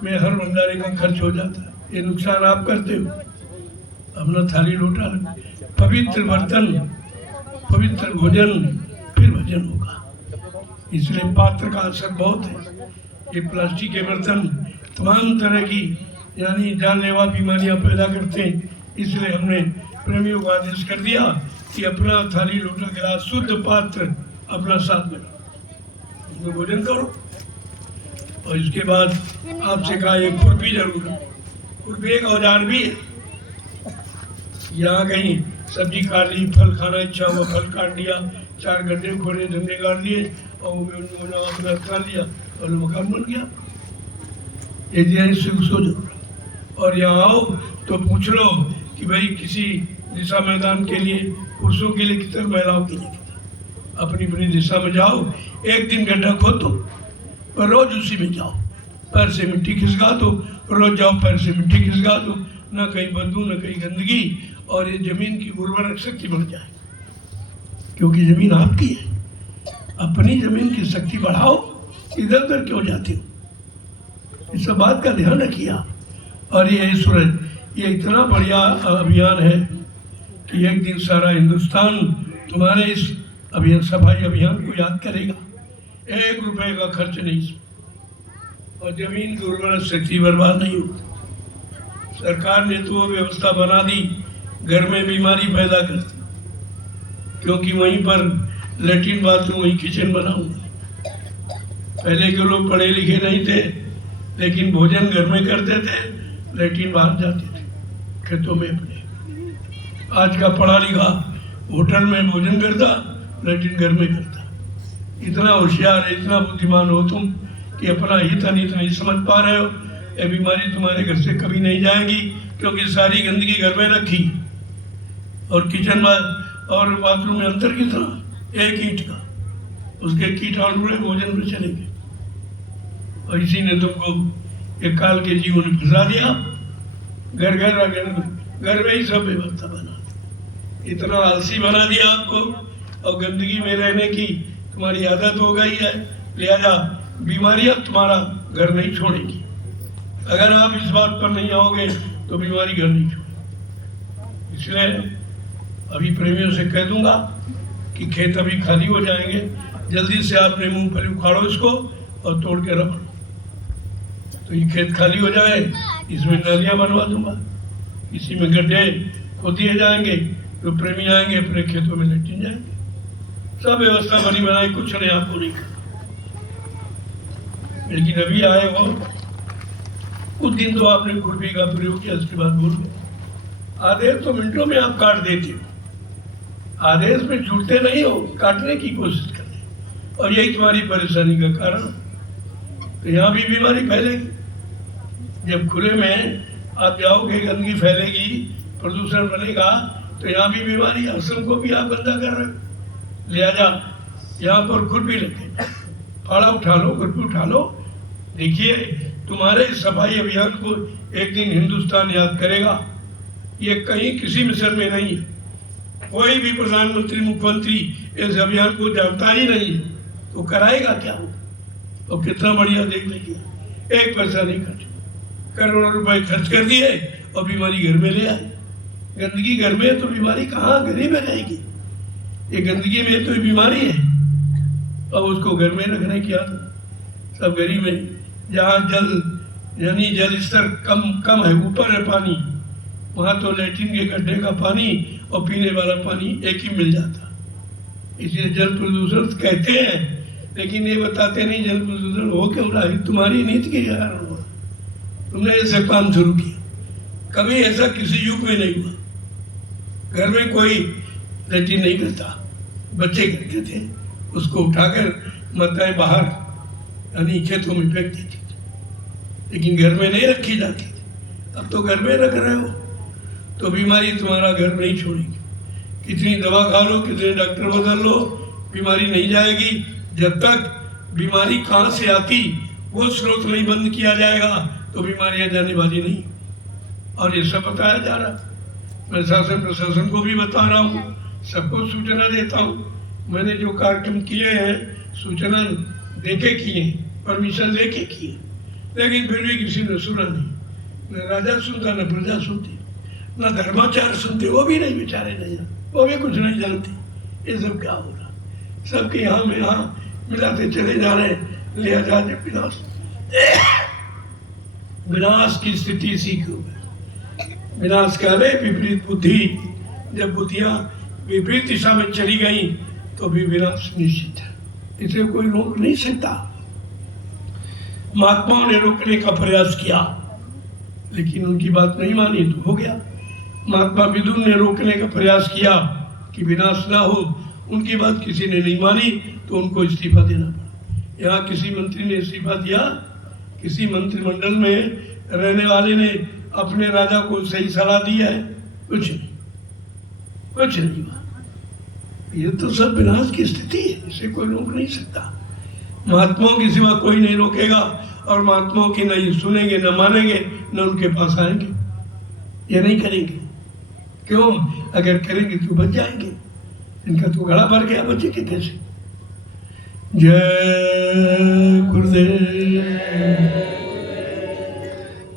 में हर भंडारे का खर्च हो जाता है। ये नुकसान आप करते हो। अपना थाली लोटा, पवित्र बर्तन, पवित्र भोजन, फिर भजन होगा। इसलिए पात्र का असर बहुत है। ये प्लास्टिक के बर्तन तमाम तरह की यानी जानलेवा बीमारियां पैदा करते हैं। इसलिए हमने प्रेमियों को आदेश कर दिया कि अपना थाली लोटा गिलास शुद्ध पात्र अपना साथ में उसमें भोजन करो। और इसके बाद आपसे कहा ये खुरपी जरूर है। खुरपी एक औजार भी है। यहाँ कहीं सब्जी काट ली, फल खाना इच्छा हुआ फल काट लिया, 4 गड्ढे खोले, धंधे काट लिए और अपना खा लिया और मकान बन गया। ये सोचो। और यहाँ आओ तो पूछ लो कि भाई किसी दिशा मैदान के लिए पुरुषों के लिए कितना, महिलाओं के लिए कितना। अपनी अपनी दिशा में जाओ, एक दिन गड्ढा खोद दो पर रोज उसी में जाओ, पैर से मिट्टी खिसका दो, रोज जाओ पैर से मिट्टी खिसका दो, न कहीं बदबू न कहीं गंदगी, और ये जमीन की उर्वरक शक्ति बढ़ जाए। क्योंकि जमीन आपकी है, अपनी जमीन की शक्ति बढ़ाओ, इधर उधर क्यों जाते हो? इस सब बात का ध्यान रखिए आप। और ये सूरज, ये इतना बढ़िया अभियान है कि एक दिन सारा हिंदुस्तान तुम्हारे इस अभियान, सफाई अभियान को याद करेगा। 1 रुपए का खर्च नहीं, और जमीन की उर्वरक शक्ति बर्बाद नहीं होती। सरकार ने तो व्यवस्था बना दी, घर में बीमारी पैदा करती, क्योंकि वहीं पर लेट्रिन बाथरूम, वहीं किचन बना हुआ। पहले के लोग पढ़े लिखे नहीं थे, लेकिन भोजन घर में करते थे, लेट्रिन बाहर जाते थे खेतों में अपने। आज का पढ़ा लिखा होटल में भोजन करता, लेट्रिन घर में करता। इतना होशियार, इतना बुद्धिमान हो तुम कि अपना हित अनित नहीं समझ पा रहे हो। ये बीमारी तुम्हारे घर से कभी नहीं जाएगी, क्योंकि सारी गंदगी घर में रखी। और किचन में और बाथरूम में अंतर कितना, 1 ईंट का, उसके कीटाणु भोजन में चलेंगे। और इसी ने तुमको एक काल के जीवन में फंसा दिया। घर में ही सब व्यवस्था बना दी, इतना आलसी बना दिया आपको, और गंदगी में रहने की तुम्हारी आदत हो गई है। लिहाजा बीमारियां तुम्हारा घर नहीं छोड़ेगी। अगर आप इस बात पर नहीं आओगे तो बीमारी घर नहीं छोड़ेगी। इसलिए अभी प्रेमियों से कह दूंगा कि खेत अभी खाली हो जाएंगे, जल्दी से आपने मूंगफली उखाड़ो इसको और तोड़ के रख लो। तो ये खेत खाली हो जाए, इसमें नालियां बनवा दूंगा, इसी में गड्ढे खोद दिए जाएंगे, तो प्रेमी आएंगे अपने खेतों में लेटिन जाएंगे। सब व्यवस्था बनी बनाई, कुछ नहीं आपको नहीं करना। लेकिन अभी आए हो, उस दिन तो आपने खुरपी का प्रयोग किया, उसके बाद बोल गए। आदेश तो मिनटों में आप काट देते हो, आदेश में छूटते नहीं हो, काटने की कोशिश करते, और यही तुम्हारी परेशानी का कारण। तो यहाँ भी बीमारी फैलेगी। जब खुले में आप जाओगे, गंदगी फैलेगी, प्रदूषण बनेगा, तो यहाँ भी बीमारी, आश्रम को भी आप गंदा कर रहे हो। लिहाजा यहाँ पर खुद भी लगे, फाड़ा उठा लो, खुद भी उठा लो। देखिए, तुम्हारे सफाई अभियान को एक दिन हिंदुस्तान याद करेगा। ये कहीं किसी मिशन में नहीं है। कोई भी प्रधानमंत्री, मुख्यमंत्री इस अभियान को जानता ही नहीं है, तो कराएगा क्या हो? तो कितना बढ़िया देख लीजिए, एक पैसा नहीं खर्च, करोड़ों रुपए खर्च कर दिए और बीमारी घर में ले आए। गंदगी घर में है तो बीमारी कहाँ घर ही में रहेगी? ये गंदगी में तो बीमारी है। अब उसको घर में रखने की आदत सब घरी में, जहाँ जल यानी जल स्तर कम है, ऊपर है पानी, वहाँ तो लैट्रिन के गड्ढे का पानी और पीने वाला पानी एक ही मिल जाता। इसलिए जल प्रदूषण कहते हैं, लेकिन ये बताते नहीं जल प्रदूषण हो क्यों रहा है। तुम्हारी नीति के कारण हुआ, तुमने ऐसा काम शुरू किया। कभी ऐसा किसी युग में नहीं हुआ। घर में कोई लैट्रिन नहीं करता, बच्चे करते थे, उसको उठाकर माताएं बाहर यानी खेतों में फेंक देती थी, लेकिन घर में नहीं रखी जाती थी। अब तो घर में रख रहे हो तो बीमारी तुम्हारा घर नहीं छोड़ेगी। कितनी दवा खा लो, कितने डॉक्टर बदल लो, बीमारी नहीं जाएगी। जब तक बीमारी कहाँ से आती वो स्रोत नहीं बंद किया जाएगा तो बीमारियां जाने वाली नहीं। और ये सब बताया जा रहा, मैं शासन प्रशासन को भी बता रहा हूँ, सबको सूचना देता हूँ। मैंने जो कार्यक्रम किए हैं सूचना देके किए, परमिशन लेके किए, लेकिन फिर भी किसी ने सुना नहीं। न राजा सुनता, न प्रजा सुनती, न धर्माचार्य सुनते, वो भी नहीं, बेचारे नहीं, वो भी कुछ नहीं जानते। ये सब क्या हो रहा, सबके यहाँ में यहाँ मिलाते चले जा रहे हैं। लिहाजा विनाश विनाश की स्थिति इसी की हो गई। विनाश कह रहे विपरीत बुद्धि, जब बुद्धियां विपरीत दिशा में चली गई तो भी विनाश निश्चित है, इसे कोई रोक नहीं सकता। महात्माओं ने रोकने का प्रयास किया लेकिन उनकी बात नहीं मानी तो हो गया। महात्मा विदुर ने रोकने का प्रयास किया कि विनाश ना हो, उनकी बात किसी ने नहीं मानी तो उनको इस्तीफा देना पड़ा। यहाँ किसी मंत्री ने इस्तीफा दिया, किसी मंत्रिमंडल में रहने वाले ने अपने राजा को सही सलाह दी है? कुछ नहीं, कुछ नहीं हुआ। ये तो सब विनाश की स्थिति है, इसे कोई रोक नहीं सकता। महात्माओं की सिवा कोई नहीं रोकेगा और महात्माओं की नहीं सुनेंगे, न मानेंगे, न उनके पास आएंगे। ये नहीं करेंगे। क्यों? अगर करेंगे तो बच जाएंगे। इनका तो गला भर गया, बचे के कैसे? जय गुरुदेव।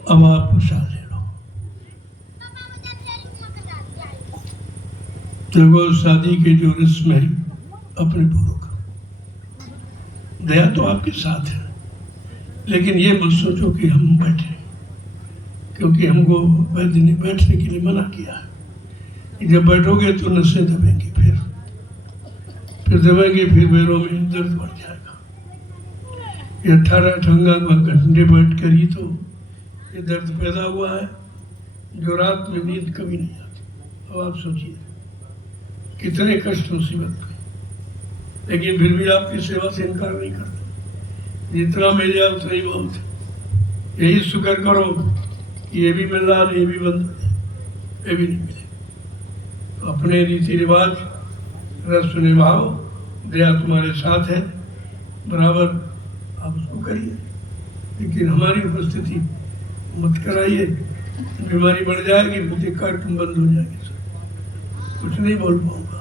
अब आप प्रसाद ले लो। देखो, शादी के जो रस्म है अपने पूर्व का, दया तो आपके साथ है, लेकिन ये मत सोचो कि हम बैठे, क्योंकि हमको वैद्य ने बैठने के लिए मना किया है। जब बैठोगे तो नसें दबेंगी, फिर दबेंगे, फिर पैरों में दर्द बढ़ जाएगा। ये 18 घंटे बैठ कर ही तो ये दर्द पैदा हुआ है, जो रात में नींद कभी नहीं आती। अब आप सोचिए कितने कष्ट मुसीबत में, लेकिन फिर भी आपकी सेवा से इनकार नहीं करता। जितना मिल जाए उतना ही बहुत है। यही शुक्र करो कि ये भी मिल रहा, ये भी बंद हो जाए, ये भी नहीं मिले। तो अपने रीति रिवाज रस्म निभाओ, दया तुम्हारे साथ है, बराबर आप उसको करिए, लेकिन हमारी उपस्थिति मत कराइए। बीमारी बढ़ जाएगी, मुझे कार्यक्रम बंद हो जाएगी, कुछ नहीं बोल पाऊंगा।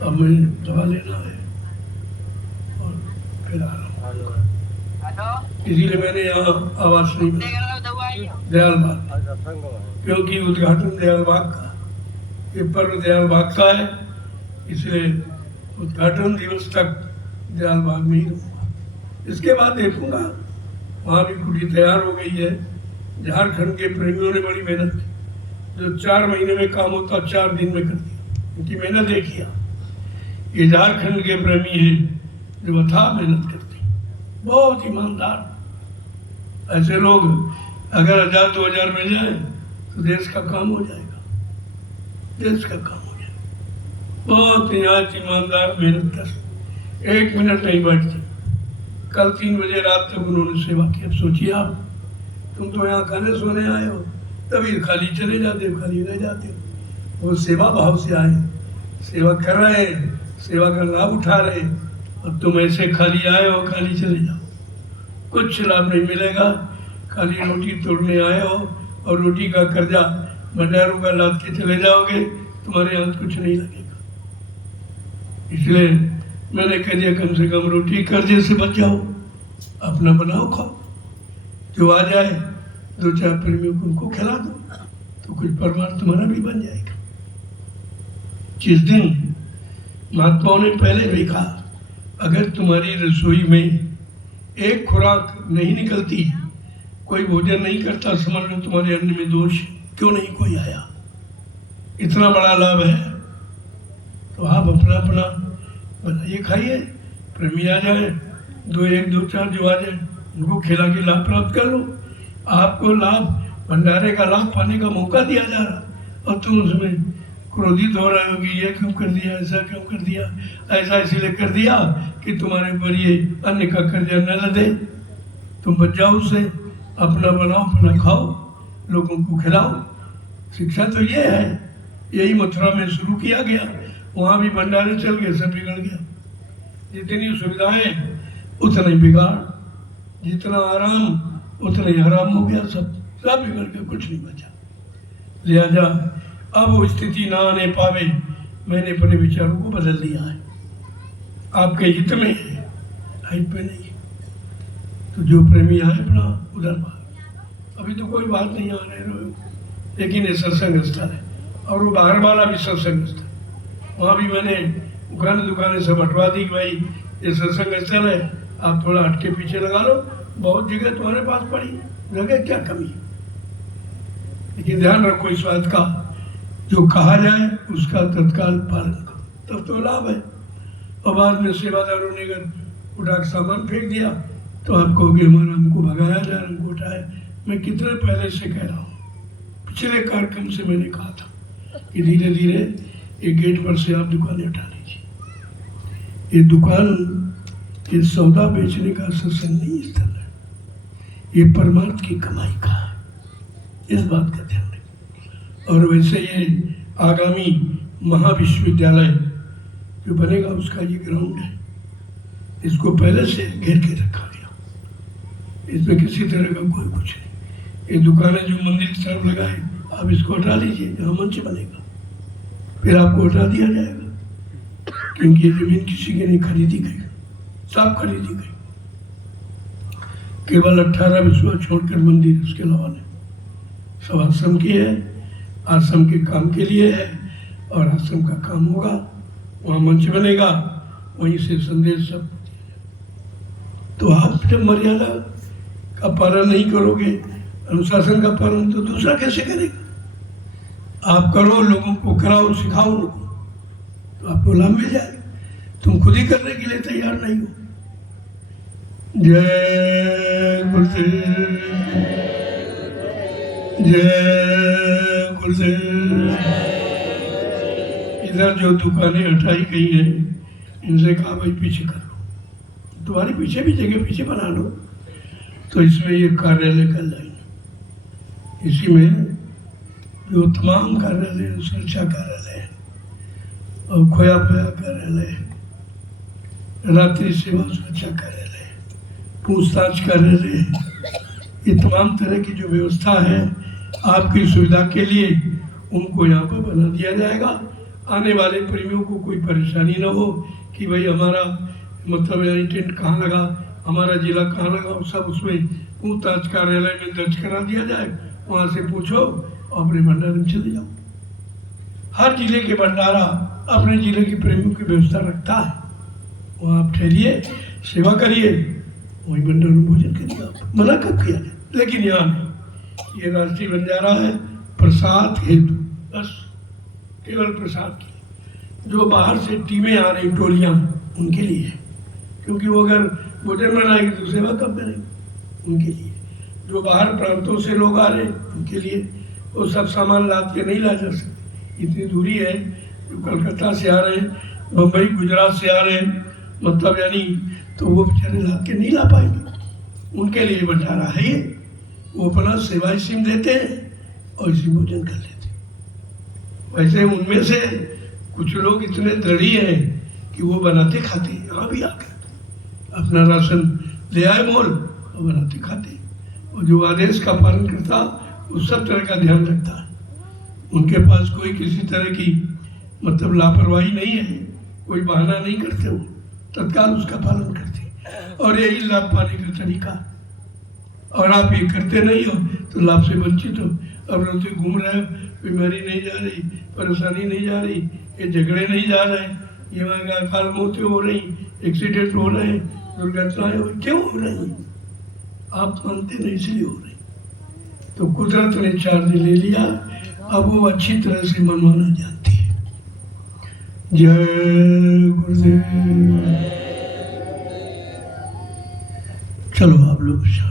अब मुझे दवा लेना है और फिर आ रहा हूँ, इसीलिए मैंने यहाँ आवाज नहीं दयाल बाग, क्योंकि उद्घाटन दयाल बाग का, ये पर्व दयाल बाग का है, इसलिए उद्घाटन दिवस तक दयाल बाग में ही रहूँगा। इसके बाद देखूंगा, वहाँ भी कुटी तैयार हो गई है। झारखंड के प्रेमियों ने बड़ी मेहनत की, जो 4 महीने में काम होता 4 दिन में कर दिया, उनकी मेहनत देखिए। ये झारखंड के प्रेमी हैं जो अथाह मेहनत करते हैं, बहुत ईमानदार। ऐसे लोग अगर 1000-2000 मिल जाए तो देश का काम हो जाएगा, देश का काम हो जाएगा। बहुत ईमानदार मेहनत कर, 1 मिनट नहीं बैठते। कल 3 बजे रात तक उन्होंने सेवा की। अब सोचिए आप तुम तो यहाँ खाने सोने आए हो, तभी खाली चले जाते हो, खाली रह जाते हो। वो सेवा भाव से आए, सेवा कर रहे हैं, सेवा का लाभ उठा रहे, और तुम ऐसे खाली आए हो, खाली चले जाओ, कुछ लाभ नहीं मिलेगा। खाली रोटी तोड़ने आए हो और रोटी का कर्जा भंडारों का लाद के चले जाओगे, तुम्हारे हाथ कुछ नहीं लगेगा। इसलिए मैंने कह दिया कम से कम रोटी कर्जे से बच जाओ, अपना बनाओ खाओ, जो आ जाए 2-4 प्रेमियों को उनको खिला दो, तो कुछ परिवार तुम्हारा भी बन जाएगा। जिस दिन महात्माओं ने पहले भी कहा, अगर तुम्हारी रसोई में एक खुराक नहीं निकलती, कोई भोजन नहीं करता, समझ लो तुम्हारे अन्न में दोष। क्यों नहीं कोई आया? इतना बड़ा लाभ है तो आप अपना अपना बनाइए, खाइए, प्रेमी आ जाए, 2-4 जो आ जाए उनको खिला के लाभ प्राप्त कर लो। आपको लाभ, भंडारे का लाभ पाने का मौका दिया जा रहा, और तुम उसमें क्रोधित हो रहे हो कि ये क्यों कर दिया, ऐसा क्यों कर दिया, ऐसा इसलिए कर दिया कि तुम्हारे ऊपर ये अन्न का कर्जा न लदे। तुम बच जाओ उससे, अपना बनाओ, अपना खाओ, लोगों को खिलाओ। शिक्षा तो ये है, यही मथुरा में शुरू किया गया, वहाँ भी भंडारे चल गए, सब बिगड़ गया। जितनी सुविधाएं उतना ही बिगाड़, जितना आराम उतना ही हराम हो गया, सब बिगड़ गया, कुछ नहीं बचा। लिहाजा अब वो स्थिति ना आने पावे, मैंने अपने विचारों को बदल दिया है। आपके हित में है, हित में नहीं। तो जो प्रेमी आए अपना उधर बाहर, अभी तो कोई बात नहीं आ रहे हो, लेकिन ये सत्संग स्थल है, और वो बाहर वाला भी सत्संग स्थल, वहाँ भी मैंने दुकानें सब हटवा दी कि भाई ये सत्संग स्थल है, आप थोड़ा हटके पीछे लगा लो, बहुत जगह तुम्हारे पास पड़ी, जगह क्या कमी है। लेकिन ध्यान रखो इस बात का, जो कहा जाए उसका तत्काल पालन करो, तब तो लाभ है। और बाद में सेवादारों ने अगर उठा के सामान फेंक दिया तो आप कहोगे हमारा हमको भगाया जा रहा, हमको उठाया। मैं कितने पहले से कह रहा हूँ, पिछले कार्यक्रम से मैंने कहा था कि धीरे धीरे एक गेट पर से आप दुकानें हटा लीजिए। ये दुकान, ये सौदा बेचने का सत्संग नहीं स्थल है, ये परमार्थ की कमाई का है, इस बात का ध्यान रखें। और वैसे ये आगामी महाविश्वविद्यालय जो बनेगा उसका ये ग्राउंड है, इसको पहले से घेर के रखा गया, इसमें किसी तरह का कोई कुछ नहीं। ये दुकानें जो मंदिर की तरफ लगाए, आप इसको हटा लीजिए, जहाँ मंच बनेगा फिर आपको हटा दिया जाएगा, क्योंकि ये जमीन किसी की नहीं खरीदी गई, सब खरीदी गई। केवल 18 विश्वा छोड़कर मंदिर, उसके अलावा नहीं, सब आश्रम की है, आश्रम के काम के लिए है, और आश्रम का काम होगा, वहाँ मंच बनेगा, वहीं से संदेश सब। तो आप जब मर्यादा का पालन नहीं करोगे, अनुशासन का पालन, तो दूसरा कैसे करेगा? आप करो, लोगों को कराओ, सिखाओ लोगों, तो आपको लाभ मिल जाएगा। तुम खुद ही करने के लिए तैयार नहीं हो। जय गुरुदेव, जय गुरुदेव। इधर जो दुकानें हटाई गई हैं, इनसे कहा भाई पीछे कर लो, तुम्हारी पीछे भी जगह पीछे बना लो। तो इसमें ये कार्यालय कर जाएंगे, इसी में जो तमाम कार्यालय, सुरक्षा कार्यालय और खोया खोया कार्यालय, रात्रि सेवा सुरक्षा कार्यालय, पूछताछ कार्यालय, ये तमाम तरह की जो व्यवस्था है आपकी सुविधा के लिए, उनको यहाँ पर बना दिया जाएगा। आने वाले प्रेमियों को कोई परेशानी न हो कि भाई हमारा मतलब इंटेंट कहाँ लगा, हमारा जिला कहाँ लगा, सब उसमें पूछताछ कार्यालय में दर्ज करा दिया जाए। वहाँ से पूछो और अपने भंडारे में चले जाओ। हर जिले के भंडारा अपने जिले के प्रेमियों की व्यवस्था रखता है, वहाँ आप ठहरिए, सेवा करिए, वहीं भंडार में भोजन करिए। मना कब किया जाए? लेकिन यहाँ नहीं, ये राष्ट्रीय बंजारा है प्रसाद हेतु, बस केवल प्रसाद की। जो बाहर से टीमें आ रही, टोलियाँ, उनके लिए है, क्योंकि वो अगर भोजन बनाएगी तो सेवा कब करेंगे, उनके लिए। जो बाहर प्रांतों से लोग आ रहे हैं उनके लिए, वो सब सामान लाद के नहीं ला जा सकते, इतनी दूरी है। जो कलकत्ता से आ रहे हैं, बम्बई गुजरात से आ रहे हैं, मतलब यानी, तो वो बेचारे लाद के नहीं ला पाएंगे, उनके लिए भंडारा है ये। वो अपना सेवा सिम देते हैं और इसी भोजन कर लेते हैं। वैसे उनमें से कुछ लोग इतने दृढ़ी हैं कि वो बनाते खाते हैं, यहाँ भी आकर अपना राशन ले आए मोल और बनाते खाते। और जो आदेश का पालन करता वो सब तरह का ध्यान रखता है। उनके पास कोई किसी तरह की मतलब लापरवाही नहीं है, कोई बहाना नहीं करते, वो तत्काल उसका पालन करते। और यही लाभ पाने का तरीका। और आप ये करते नहीं हो तो लाभ से वंचित हो। अब रोते घूम रहे हो, बीमारी नहीं जा रही, परेशानी नहीं जा रही, ये झगड़े नहीं जा रहे, ये वहाँ अकाल मौतें हो रही, एक्सीडेंट हो रहे हैं, दुर्घटनाएं हो, क्यों हो रही? आप मानते नहीं इसलिए हो रही। तो कुदरत ने चार्ज ले लिया, अब वो अच्छी तरह से मनवाना जानती है। जय गुरुदेव। चलो आप लोग चले।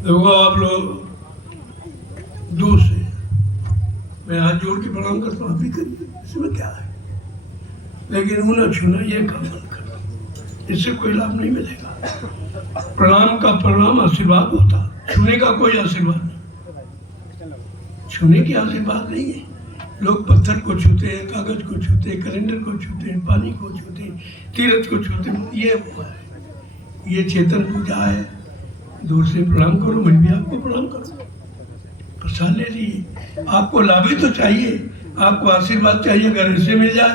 देखो आप लोग दूर से मैं हाथ जोड़ के प्रणाम करता हूँ, आप भी करिए, इसमें क्या है। लेकिन उन्हें छूना ये काम मत करना, इससे कोई लाभ नहीं मिलेगा। प्रणाम का प्रणाम आशीर्वाद होता, छूने का कोई आशीर्वाद नहीं। छूने की आशीर्वाद नहीं है। लोग पत्थर को छूते हैं, कागज को छूते हैं, कैलेंडर को छूते हैं, पानी को छूते हैं, तीर्थ को छूते हैं। ये हुआ है, ये चेतन पूजा है। दूर से प्रणाम करो, मैं भी आपको प्रणाम करूँ, प्रसाद ले लिए। आपको लाभ ही तो चाहिए, आपको आशीर्वाद चाहिए। अगर इसे मिल जाए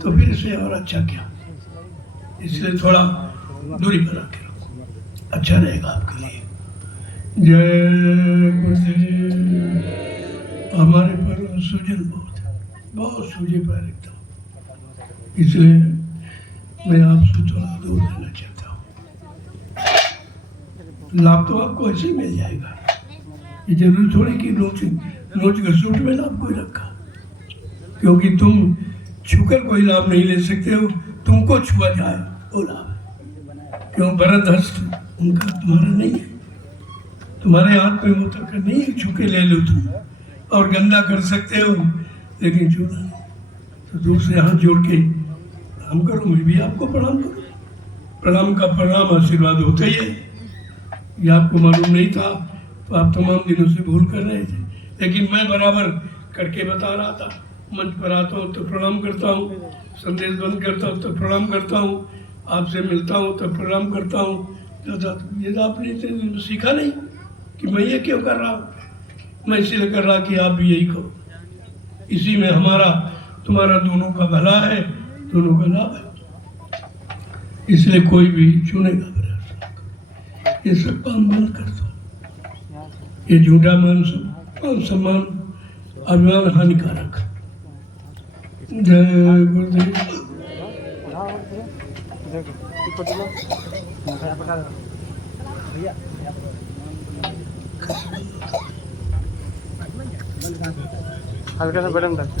तो फिर इसे और अच्छा क्या। इसलिए थोड़ा दूरी बना के रखो, अच्छा रहेगा आपके लिए। जय गुरुदेव। हमारे पर सूजन बहुत सूजे पैर एकदम, इसलिए मैं आपसे थोड़ा दूर रहना चाहता हूँ। लाभ तो आपको ऐसे ही मिल जाएगा, ये जरूरी थोड़ी कि नोच घसूट में लाभ कोई रखा। क्योंकि तुम छूकर कोई लाभ नहीं ले सकते हो, तुमको छुआ जाए वो लाभ है। क्यों? भरत हस्त उनका तुम्हारा नहीं है, तुम्हारे हाथ में मुतर कर नहीं है, छू के ले लो तुम, और गंदा कर सकते हो लेकिन छूना नहीं। तो दूर से हाथ जोड़ के प्रणाम करो, मैं भी आपको प्रणाम करूँ। प्रणाम का प्रणाम आशीर्वाद होता ही है। ये आपको मालूम नहीं था तो आप तमाम दिनों से भूल कर रहे थे, लेकिन मैं बराबर करके बता रहा था। मंच पर आता हूँ तो प्रणाम करता हूँ, संदेश बंद करता हूँ तो प्रणाम करता हूँ, आपसे मिलता हूँ तो प्रणाम करता हूँ। ये तो आपने इतने सीखा नहीं कि मैं ये क्यों कर रहा हूँ, मैं इसलिए कर रहा कि आप भी यही करो। इसी में हमारा तुम्हारा दोनों का भला है, दोनों का लाभ है। इसलिए कोई भी चुनेगा ये सब काम बंद कर दो। ये झूठा मान सम्मान अभिमान हानिकारक। जय गुरुदेव। हल्का सा बटन दबाओ।